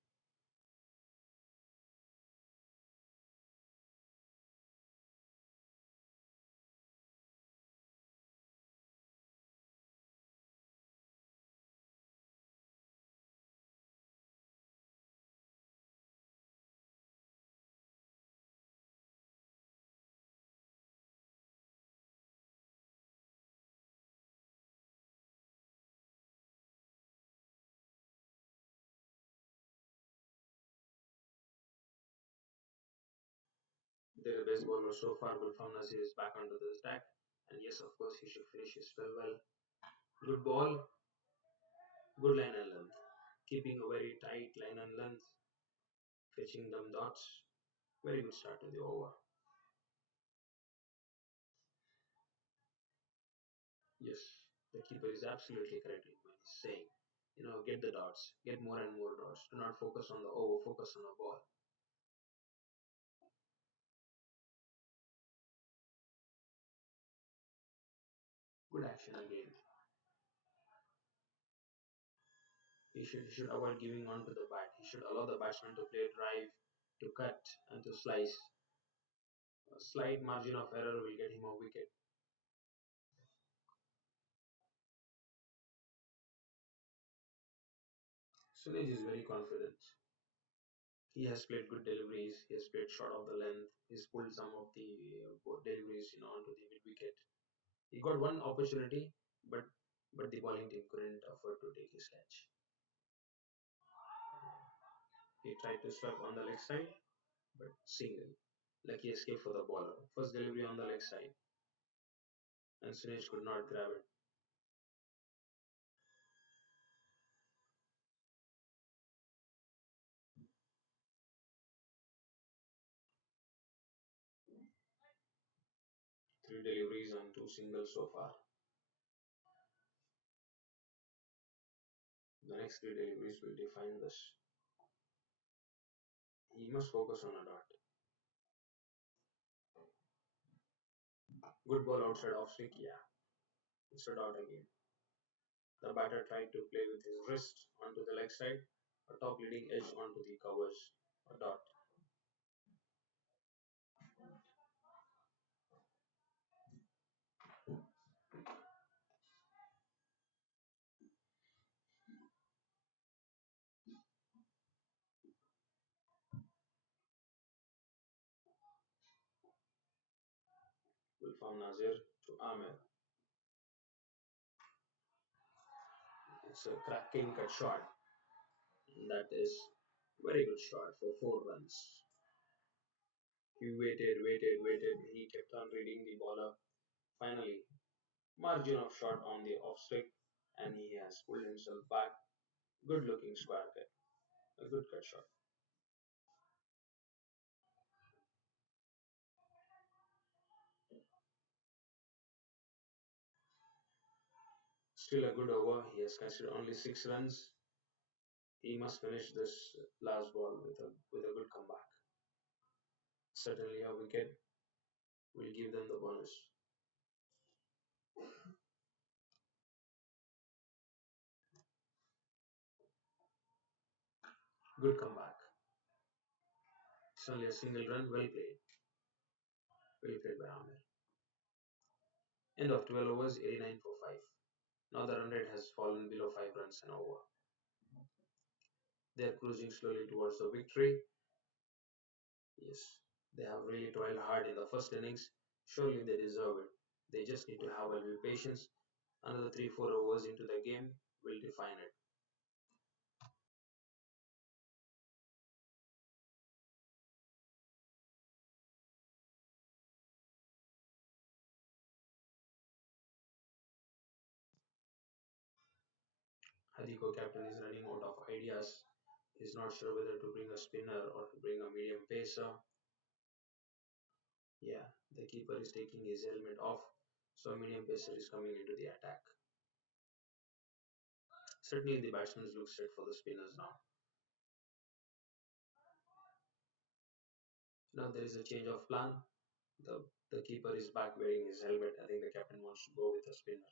Their best bowler so far, Gulfam Nazir, is back onto the stack. And yes, of course, he should finish his spell well. Good ball, good line and length. Keeping a very tight line and length, fetching them dots. Very good start to the over. Yes, the keeper is absolutely correct in what he's saying. Get the dots, get more and more dots. Do not focus on the over, focus on the ball. Good action again. He should avoid giving on to the bat. He should allow the batsman to play drive, to cut, and to slice. A slight margin of error will get him a wicket. Sunil is very confident. He has played good deliveries. He has played short of the length. He's pulled some of the deliveries, onto the mid wicket. He got one opportunity, but the bowling team couldn't afford to take his catch. He tried to sweep on the leg side, but single. Lucky escape for the bowler. First delivery on the leg side, and Suresh could not grab it. Three deliveries and two singles so far. The next three deliveries will define this. He must focus on a dot. Good ball outside off stick, yeah. It's a dot again. The batter tried to play with his wrist onto the leg side, a top leading edge onto the covers, a dot. From Nazir to Amir. It's a cracking cut shot. That is very good shot for 4 runs. He waited. He kept on reading the bowler. Finally, margin of shot on the off stick, and he has pulled himself back. Good looking square cut. A good cut shot. Still a good over. He has conceded only 6 runs. He must finish this last ball with a good comeback. Certainly a wicket will give them the bonus. Good comeback. It's only a single run. Well played. Well played by Amir. End of 12 overs, 89 for 5. Now the run rate has fallen below 5 runs an over. They are cruising slowly towards the victory. Yes, they have really toiled hard in the first innings. Surely they deserve it. They just need to have a little patience. Another 3 4 overs into the game will define it. Hadico captain is running out of ideas. He's not sure whether to bring a spinner or to bring a medium pacer. Yeah, the keeper is taking his helmet off, so a medium pacer is coming into the attack. Certainly, the batsmen look set for the spinners now. Now there is a change of plan. The the keeper is back wearing his helmet. I think the captain wants to go with a spinner.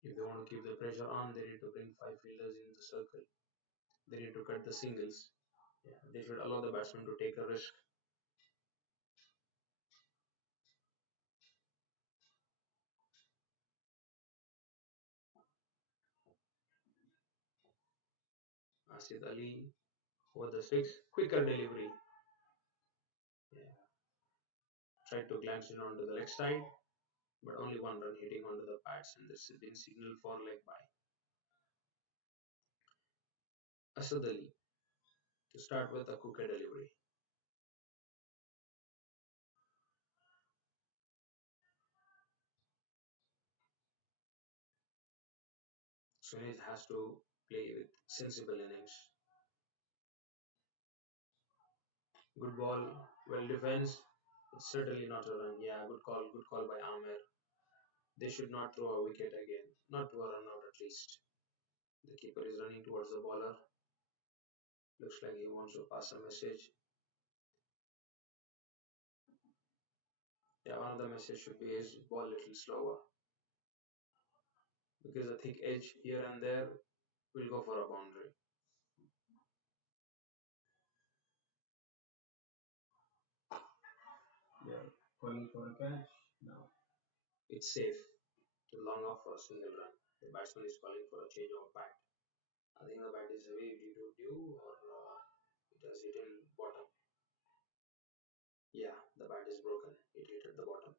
If they want to keep the pressure on, they need to bring 5 fielders into the circle. They need to cut the singles. Yeah, they should allow the batsman to take a risk. Asid Ali over the six, quicker delivery. Yeah, tried to glance in onto the leg side, but only one run hitting onto the pads, and this has been signaled for leg by Asad Ali to start with a quicker delivery. Sunil has to play with sensible innings. Good ball, well defense. It's certainly not a run. Yeah, good call by Amir. They should not throw a wicket again, not to a run out at least. The keeper is running towards the bowler. Looks like he wants to pass a message. Yeah, one of the message should be his ball a little slower because a thick edge here and there will go for a boundary. They are calling for a catch now. It's safe to long off for a single run. The batsman is calling for a change of bat. I think the bat is away due or it has hit in bottom. Yeah, the bat is broken. It hit at the bottom.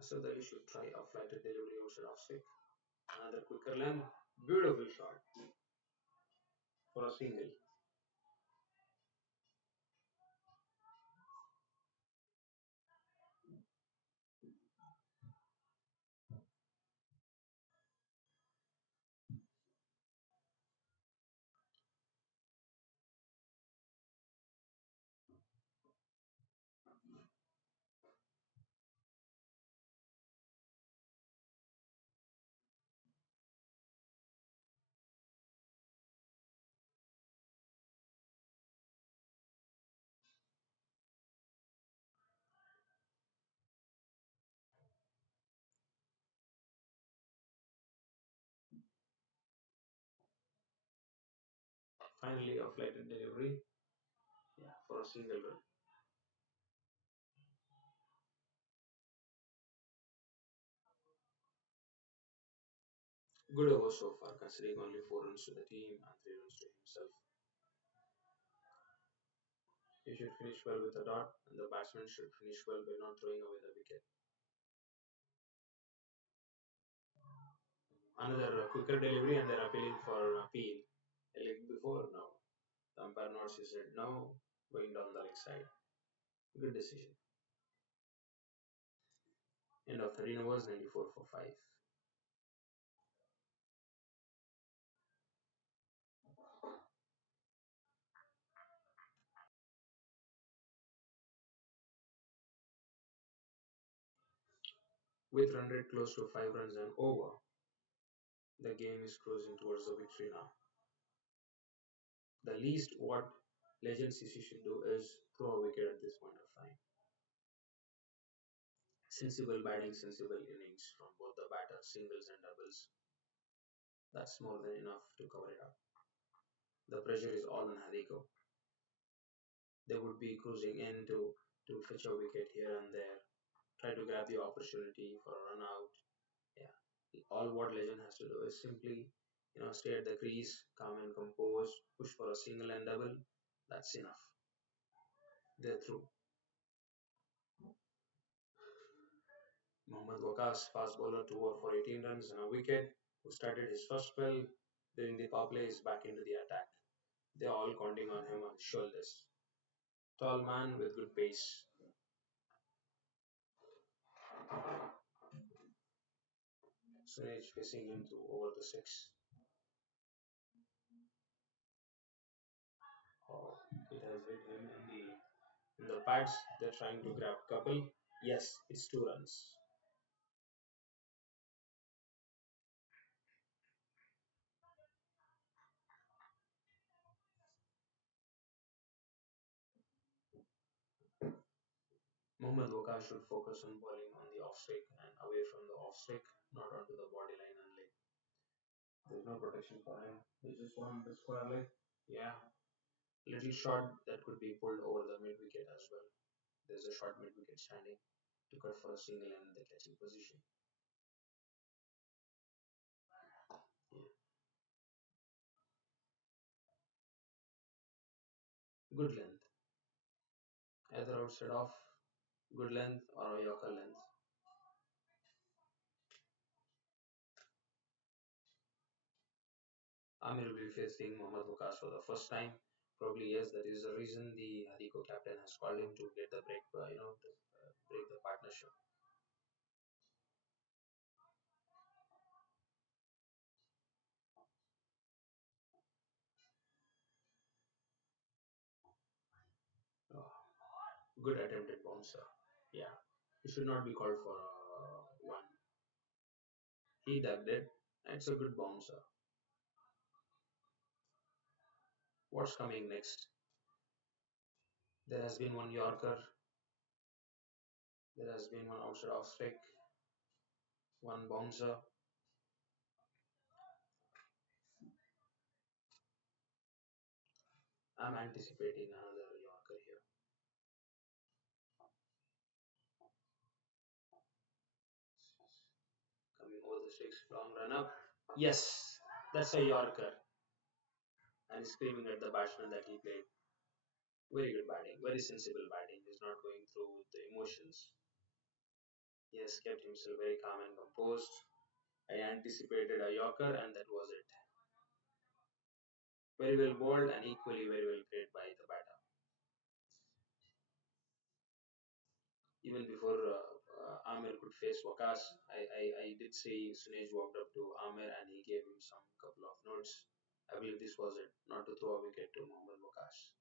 So that you should try a flighted delivery outside of stick. Another quicker length. Beautiful shot for a single. Finally, a flighted delivery. Yeah, for a single run. Good over so far, considering only 4 runs to the team and 3 runs to himself. He should finish well with a dot, and the batsman should finish well by not throwing away the wicket. Another quicker delivery, and they're appealing for appeal. A leg before, no. The umpire nods his head, no, going down the leg side. Good decision. End of 13 overs, 94 for 5. With run rate close to 5 runs and over, the game is cruising towards the victory now. The least what Legend CC should do is throw a wicket at this point of time. Sensible batting, sensible innings from both the batters, singles and doubles. That's more than enough to cover it up. The pressure is all on Hadico. They would be cruising in to fetch a wicket here and there, try to grab the opportunity for a run out. Yeah, all what Legend has to do is simply, stay at the crease, calm and composed, push for a single and double. That's enough. They're through. Mohammad Waqas, fast bowler, 2 over for 18 runs and a wicket, who started his first spell during the power play, is back into the attack. They're all counting on him on his shoulders. Tall man with good pace. Suraj facing him through over the 6. Oh, it has hit him in the pads. They're trying to grab couple. Yes, it's 2 runs. Mohammad Waqas should focus on bowling on the off stick and away from the off stick, not onto the body line and leg. There's no protection for him. He just won the square leg. Yeah, little shot that could be pulled over the mid wicket as well. There's a short mid wicket standing to cut for a single and the catching position. Yeah. Good length, either outside off, good length or a Yorker length. Amir will be facing Mohammad Waqas for the first time. Probably yes, that is the reason the Hadico captain has called him to get the break, break the partnership. Oh, good attempted bouncer. Yeah, he should not be called for one. He dug it. It's a good bouncer. What's coming next? There has been one Yorker. There has been one outside off stick. One bouncer. I'm anticipating another Yorker here. Coming over the six, long run up. Yes, that's a Yorker. And screaming at the batsman that he played. Very good batting, very sensible batting. He's not going through with the emotions. He has kept himself very calm and composed. I anticipated a Yorker, and that was it. Very well bowled and equally very well played by the batter. Even before Amir could face Waqas, I did see Sunej walked up to Amir and he gave him some couple of notes. I believe this was it, not to throw a wicket to Mohammad Waqas.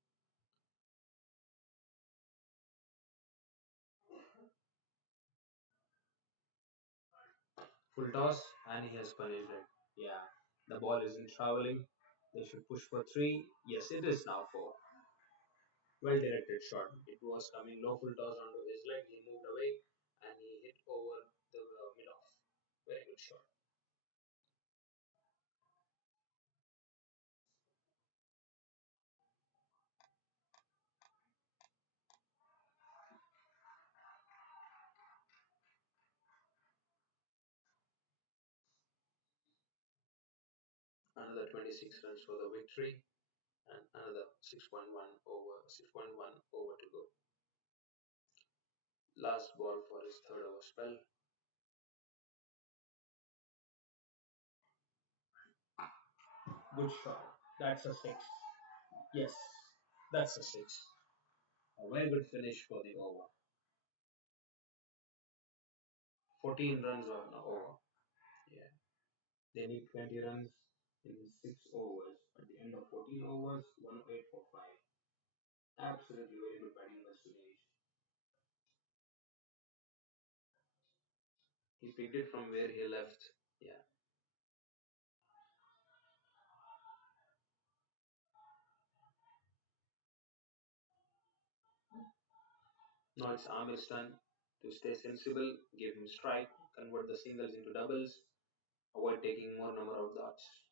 Full toss and he has punished it. Yeah, the ball isn't traveling. They should push for 3. Yes, it is now 4. Well directed shot. It was coming low, full toss onto his leg. He moved away and he hit over the mid off. Very good shot. Another 26 runs for the victory, and another 6.1 over to go. Last ball for his third over spell. Good shot. That's a six. Yes, that's a six. A very good finish for the over. 14 runs on the over. Yeah. They need 20 runs in 6 overs. At the end of 14 overs, 108 for 5. Absolutely very good batting by Suresh. He picked it from where he left. Yeah. Now it's Amir's turn to stay sensible, give him strike, convert the singles into doubles, avoid taking more number of dots.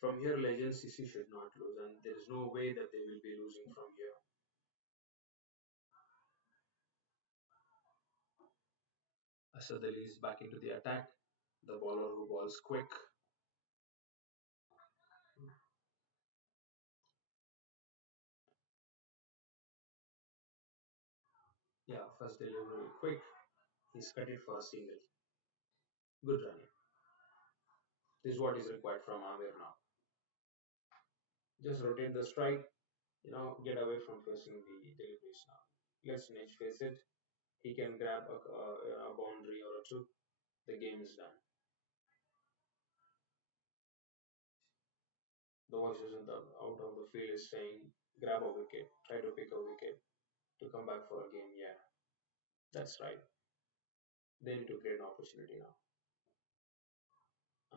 From here, Legend CC should not lose, and there is no way that they will be losing from here. Asad Ali is back into the attack. The bowler who balls quick. Yeah, first delivery quick. He's cut it for a single. Good running. This is what is required from Amir now. Just rotate the strike. Get away from facing the deliveries now. Let Snitch face it. He can grab a boundary or a two. The game is done. The voices out of the field is saying, grab a wicket, try to pick a wicket to come back for a game. Yeah, that's right. They need to create an opportunity now.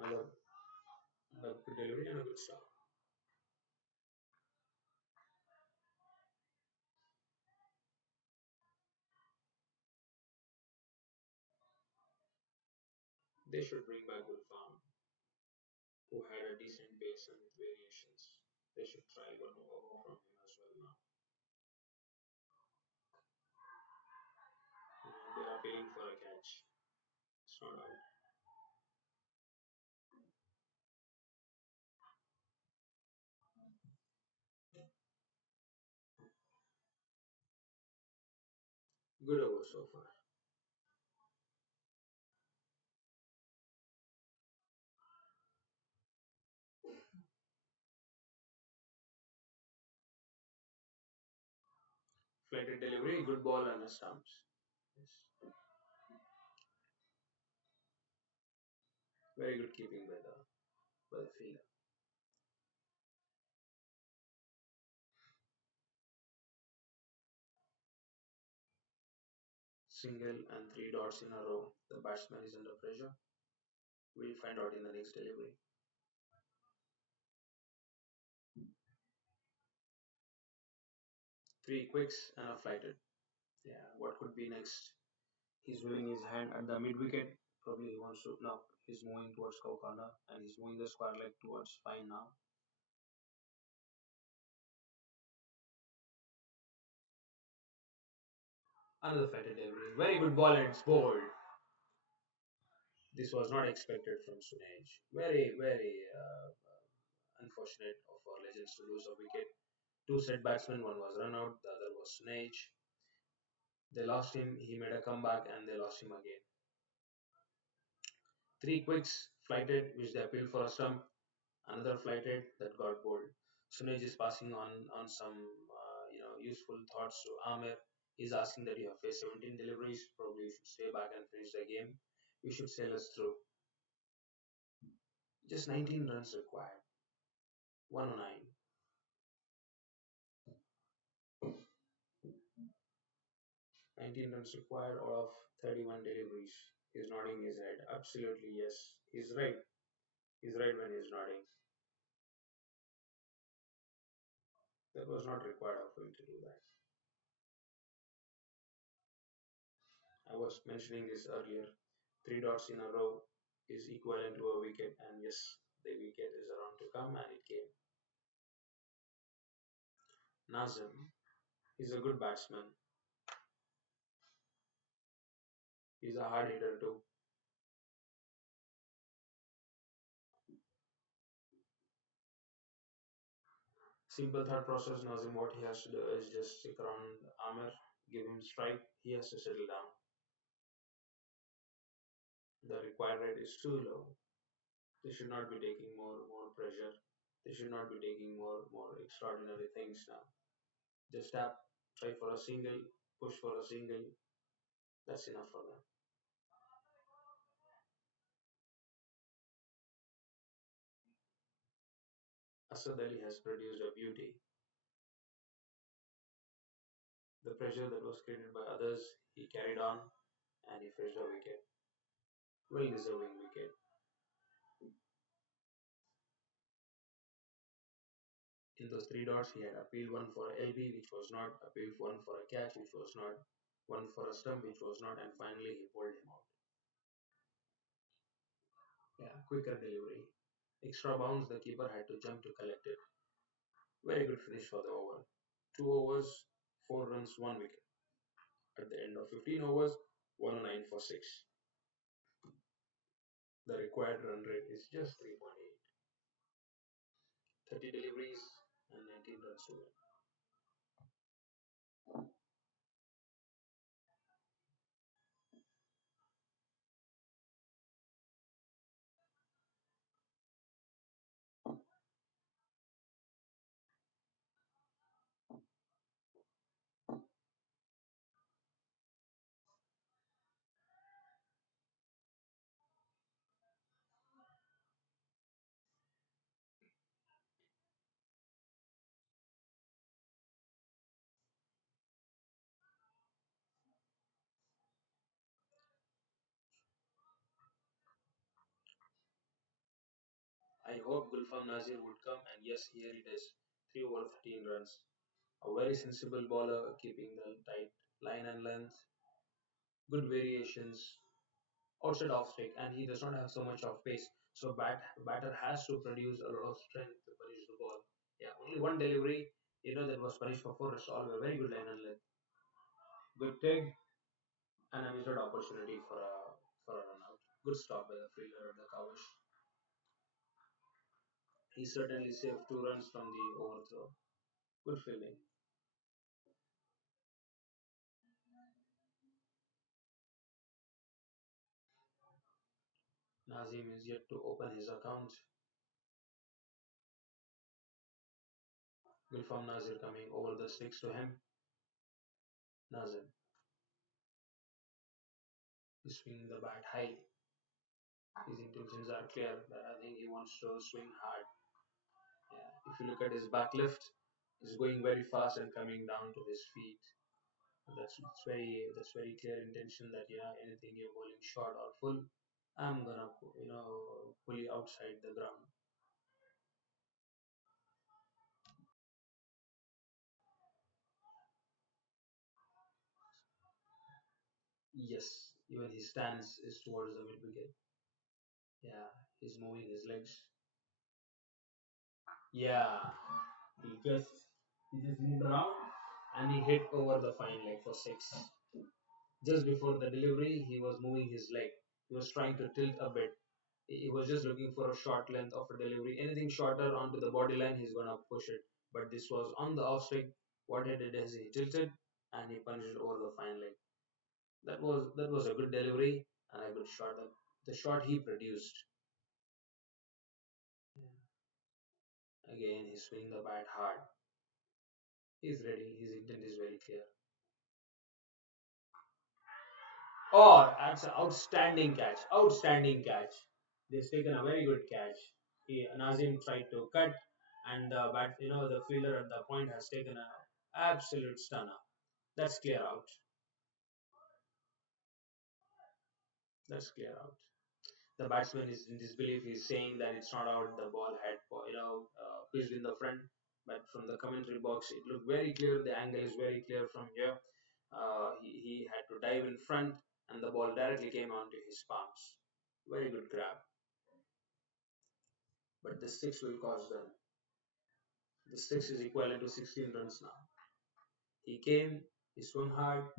Another good delivery and a good start. They should bring back Gulfam, who had a decent base and with variations. They should try one over from him as well now. They're appealing for a catch. It's not out. Good over so far. Flighted delivery, good ball and a stumps. Yes. Very good keeping by the fielder. Single and three dots in a row. The batsman is under pressure. We'll find out in the next delivery. Three quicks and a flighted. Yeah, what could be next? He's waving his hand at the mid wicket. Probably he wants to. No, he's moving towards cow corner and he's moving the square leg towards fine now. Another flighted delivery. Very good ball and it's bowled. This was not expected from Sunaj. Very unfortunate of our legends to lose a wicket. Two set batsmen, one was run out, the other was Sunaj. They lost him, he made a comeback and they lost him again. Three quicks flighted, which they appealed for a stump. Another flighted that got bowled. Sunaj is passing on some useful thoughts to Amir. He's asking that you have faced 17 deliveries, probably you should stay back and finish the game. You should sail us through. Just 19 runs required. 109. 19 runs required out of 31 deliveries. He's nodding his head. Absolutely, yes. He's right. He's right when he's nodding. That was not required of him to do that. I was mentioning this earlier. Three dots in a row is equivalent to a wicket, and yes, the wicket is around to come, and it came. Nazim, he's a good batsman. He's a hard hitter too. Simple thought process. Nazim, what he has to do is just stick around Amir, give him strike. He has to settle down. The required rate is too low. They should not be taking more pressure. They should not be taking more extraordinary things now. Just tap, try for a single, push for a single. That's enough for them. Asad Ali has produced a beauty. The pressure that was created by others, he carried on and he fetched a wicket. Well deserving wicket. In those three dots, he had appealed one for a LB, which was not, appealed one for a catch, which was not, one for a stump, which was not, and finally he pulled him out. Yeah, quicker delivery. Extra bounce, the keeper had to jump to collect it. Very good finish for the over. 2 overs, 4 runs, 1 wicket. At the end of 15 overs, 109 for 6. The required run rate is just 3.8. 30 deliveries and 19 runs to win. I hope Gulfam Nazir would come, and yes, here it is. 3 over 13 runs. A very sensible bowler, keeping the tight line and length, good variations, outside off stick, and he does not have so much of pace. So batter has to produce a lot of strength to punish the ball. Yeah, only one delivery, that was punished for four. It's all a very good line and length. Good take and a missed opportunity for a run out. Good stop by the fielder at the cover. He certainly saved 2 runs from the overthrow. Good fielding. Nazim is yet to open his account. Gulfam Nazir coming over the sticks to him. Nazim is swinging the bat high. His intentions are clear that I think he wants to swing hard. Yeah. If you look at his back lift, he's going very fast and coming down to his feet. That's very clear intention that anything you're bowling short or full, I'm gonna pull you outside the ground. Yes, even his stance is towards the mid wicket. Yeah, he's moving his legs. Yeah, he just he just moved around and he hit over the fine leg for 6. Just before the delivery, he was moving his leg. He was trying to tilt a bit. He was just looking for a short length of a delivery. Anything shorter onto the body line, he's gonna push it. But this was on the off stick. What he did is he tilted and he punched it over the fine leg. That was a good delivery and a good shot. The shot he produced. Again, he's swinging the bat hard. He's ready. His intent is very clear. Oh, that's an outstanding catch. Outstanding catch. They've taken a very good catch. Nazim tried to cut, and the fielder at the point has taken an absolute stunner. That's clear out. That's clear out. The batsman is in disbelief. He's saying that it's not out. The ball had pitched in the front, but from the commentary box, it looked very clear. The angle is very clear from here. He had to dive in front, and the ball directly came onto his palms. Very good grab. But the six will cost them. The six is equivalent to 16 runs now. He came, he swung hard,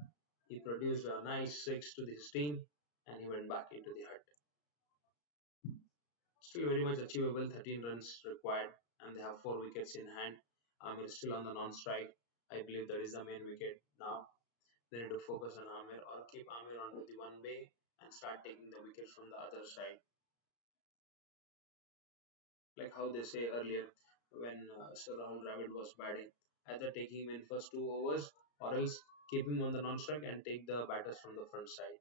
he produced a nice six to his team, and he went back into the hut. Still very much achievable, 13 runs required, and they have 4 wickets in hand. Amir is still on the non-strike. I believe that is the main wicket now. They need to focus on Amir or keep Amir onto the one way and start taking the wickets from the other side. Like how they say earlier when Sir Rahul Dravid was batting, either take him in first 2 overs or else keep him on the non-strike and take the batters from the front side.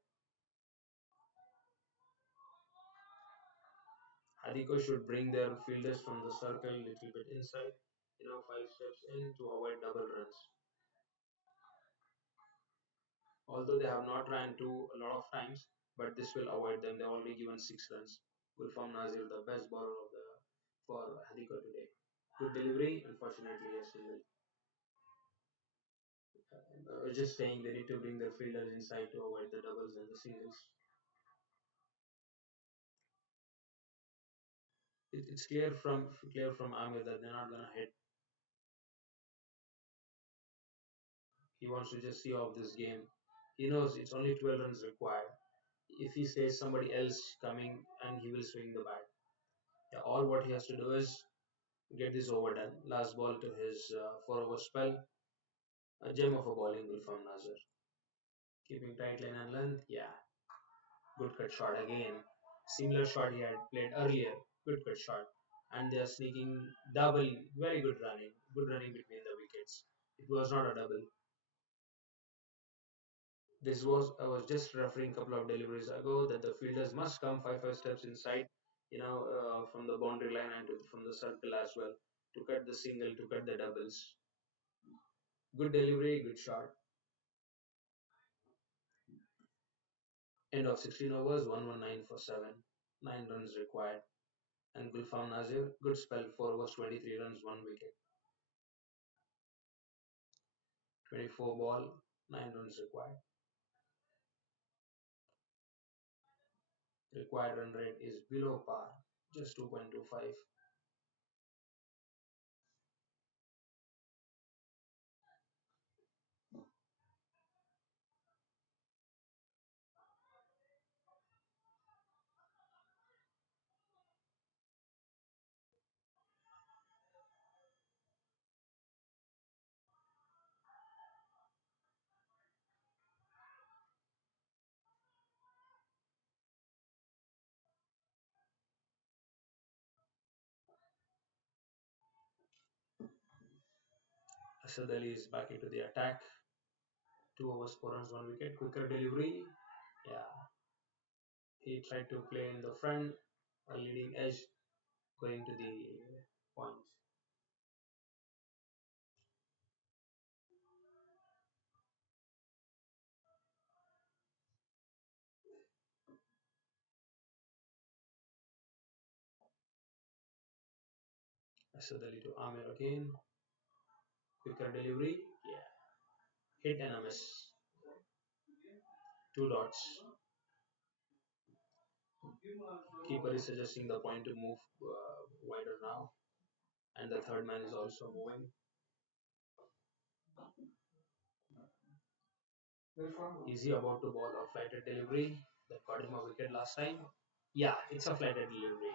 Hadico should bring their fielders from the circle a little bit inside, 5 steps in to avoid double runs. Although they have not ran two a lot of times, but this will avoid them. They've already given 6 runs. Gulfam Nazir, the best bowler of the for Hadico today. Good delivery, unfortunately, yes, single. I was just saying they need to bring their fielders inside to avoid the doubles and the singles. It's clear from Amir that they're not gonna hit. He wants to just see off this game. He knows it's only 12 runs required. If he says somebody else coming and he will swing the bat. Yeah, all what he has to do is get this over done. Last ball to his 4 over spell. A gem of a bowling will from Nazar. Keeping tight line and length. Yeah, good cut shot again. Similar shot he had played earlier. Good cut shot. And they are sneaking double. Very good running. Good running between the wickets. It was not a double. This was I was just referring a couple of deliveries ago that the fielders must come five steps inside, from the boundary line and from the circle as well to cut the single, to cut the doubles. Good delivery, good shot. End of 16 overs, 119 for 7. 9 runs required. And Gulfam Nazir, good spell, 4 overs, 23 runs, 1 wicket. 24 ball, 9 runs required. Required run rate is below par, just 2.25. Asad Ali is back into the attack. 2 overs, 4 runs, 1 wicket. Quicker delivery. Yeah, he tried to play in the front, a leading edge, going to the points. Asad Ali to Amir again. Quicker delivery. Yeah, hit and a miss. 2 dots. Keeper is suggesting the point to move wider now, and the third man is also moving. Is he about to bowl a flighted delivery that got him a wicket last time? Yeah, it's a flighted delivery.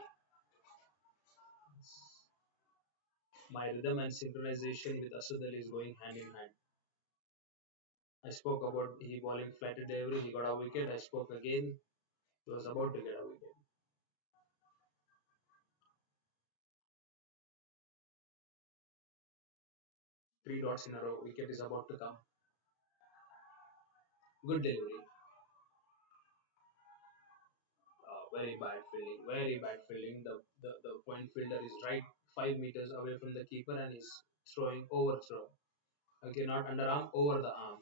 My rhythm and synchronization with Asad Ali is going hand in hand. I spoke about he bowling flighted delivery, he got a wicket. I spoke again, he was about to get a wicket. 3 dots in a row, wicket is about to come. Good delivery. Very bad fielding, very bad fielding. The point fielder is right 5 meters away from the keeper and is throwing overthrow. Okay, not underarm, over the arm.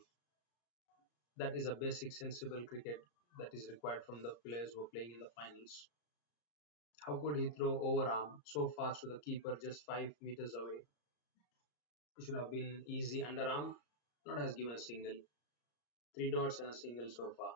That is a basic sensible cricket that is required from the players who are playing in the finals. How could he throw overarm so fast to the keeper just 5 meters away? It should have been easy underarm, not has given a single. 3 dots and a single so far.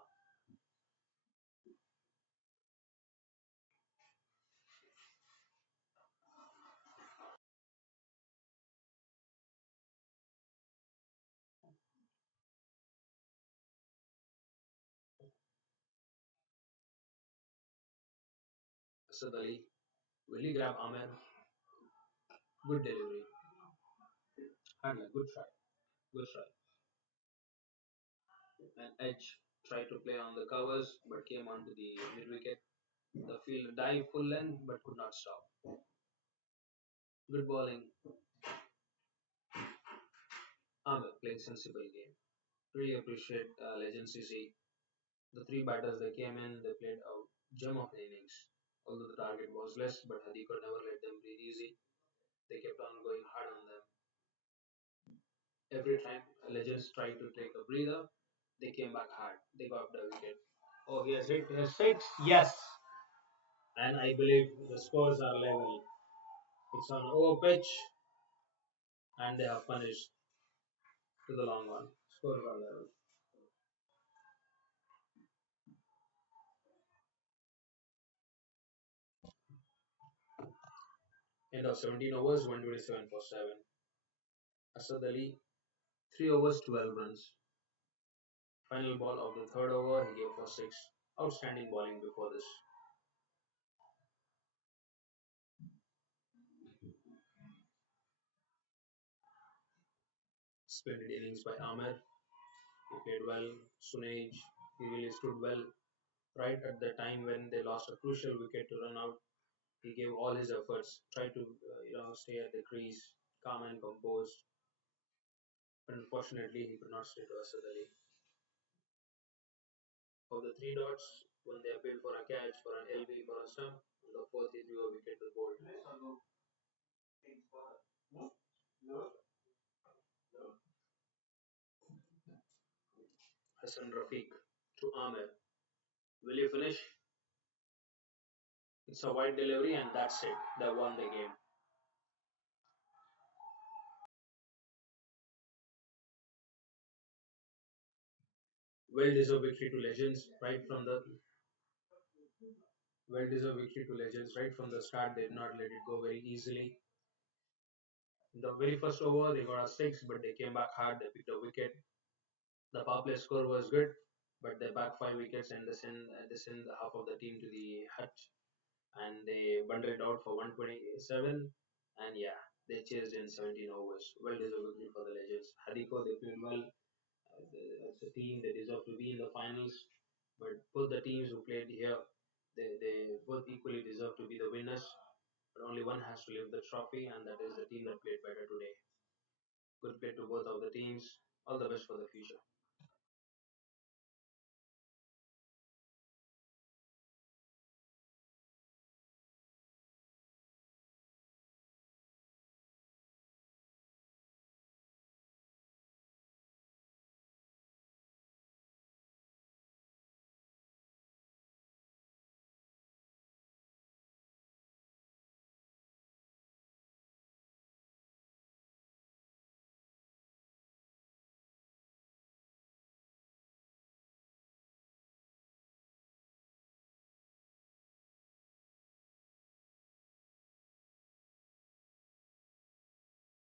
Asad Ali, will he grab Amir? Good delivery. Handler, good try. Good try. And Edge tried to play on the covers but came onto the mid wicket. The fielder dived full length but could not stop. Good bowling. Ahmed playing sensible game. Really appreciate Legend CC. The three batters that came in, they played a gem of the innings. Although the target was less, but Hadico never let them breathe easy. They kept on going hard on them. Every time Legends tried to take a breather, they came back hard. They got the wicket. Oh, he has hit his six. Yes. And I believe the scores are level. It's on over pitch, and they have punished to the long one. Scores are level. End of 17 overs, 127 for 7. Asad Ali, 3 overs, 12 runs. Final ball of the third over, he gave for 6. Outstanding bowling before this. Splendid innings by Amir. He played well. Sunaj, he really stood well. Right at the time when they lost a crucial wicket to run out, he gave all his efforts, tried to stay at the crease, calm and composed. But unfortunately, he could not stay to Asad Ali. Of the three dots, when they appealed for a catch, for an LB, for a stump, on the fourth he threw a wicket to bold. Hassan Rafiq to Amir. Will you finish? It's a wide delivery, and that's it. They won the game. Well deserved victory to legends right from the well deserved victory to legends right from the start. They did not let it go very easily. In the very first over, they got a six, but they came back hard. They picked a wicket. The power play score was good, but they backed 5 wickets and they sent half of the team to the hut and they bundled it out for 127. And yeah, they chased in 17 overs. Well deserved victory for the legends. Hadico, they played well. As a team, they deserve to be in the finals. But both the teams who played here, they both equally deserve to be the winners. But only one has to lift the trophy, and that is the team that played better today. Good play to both of the teams. All the best for the future.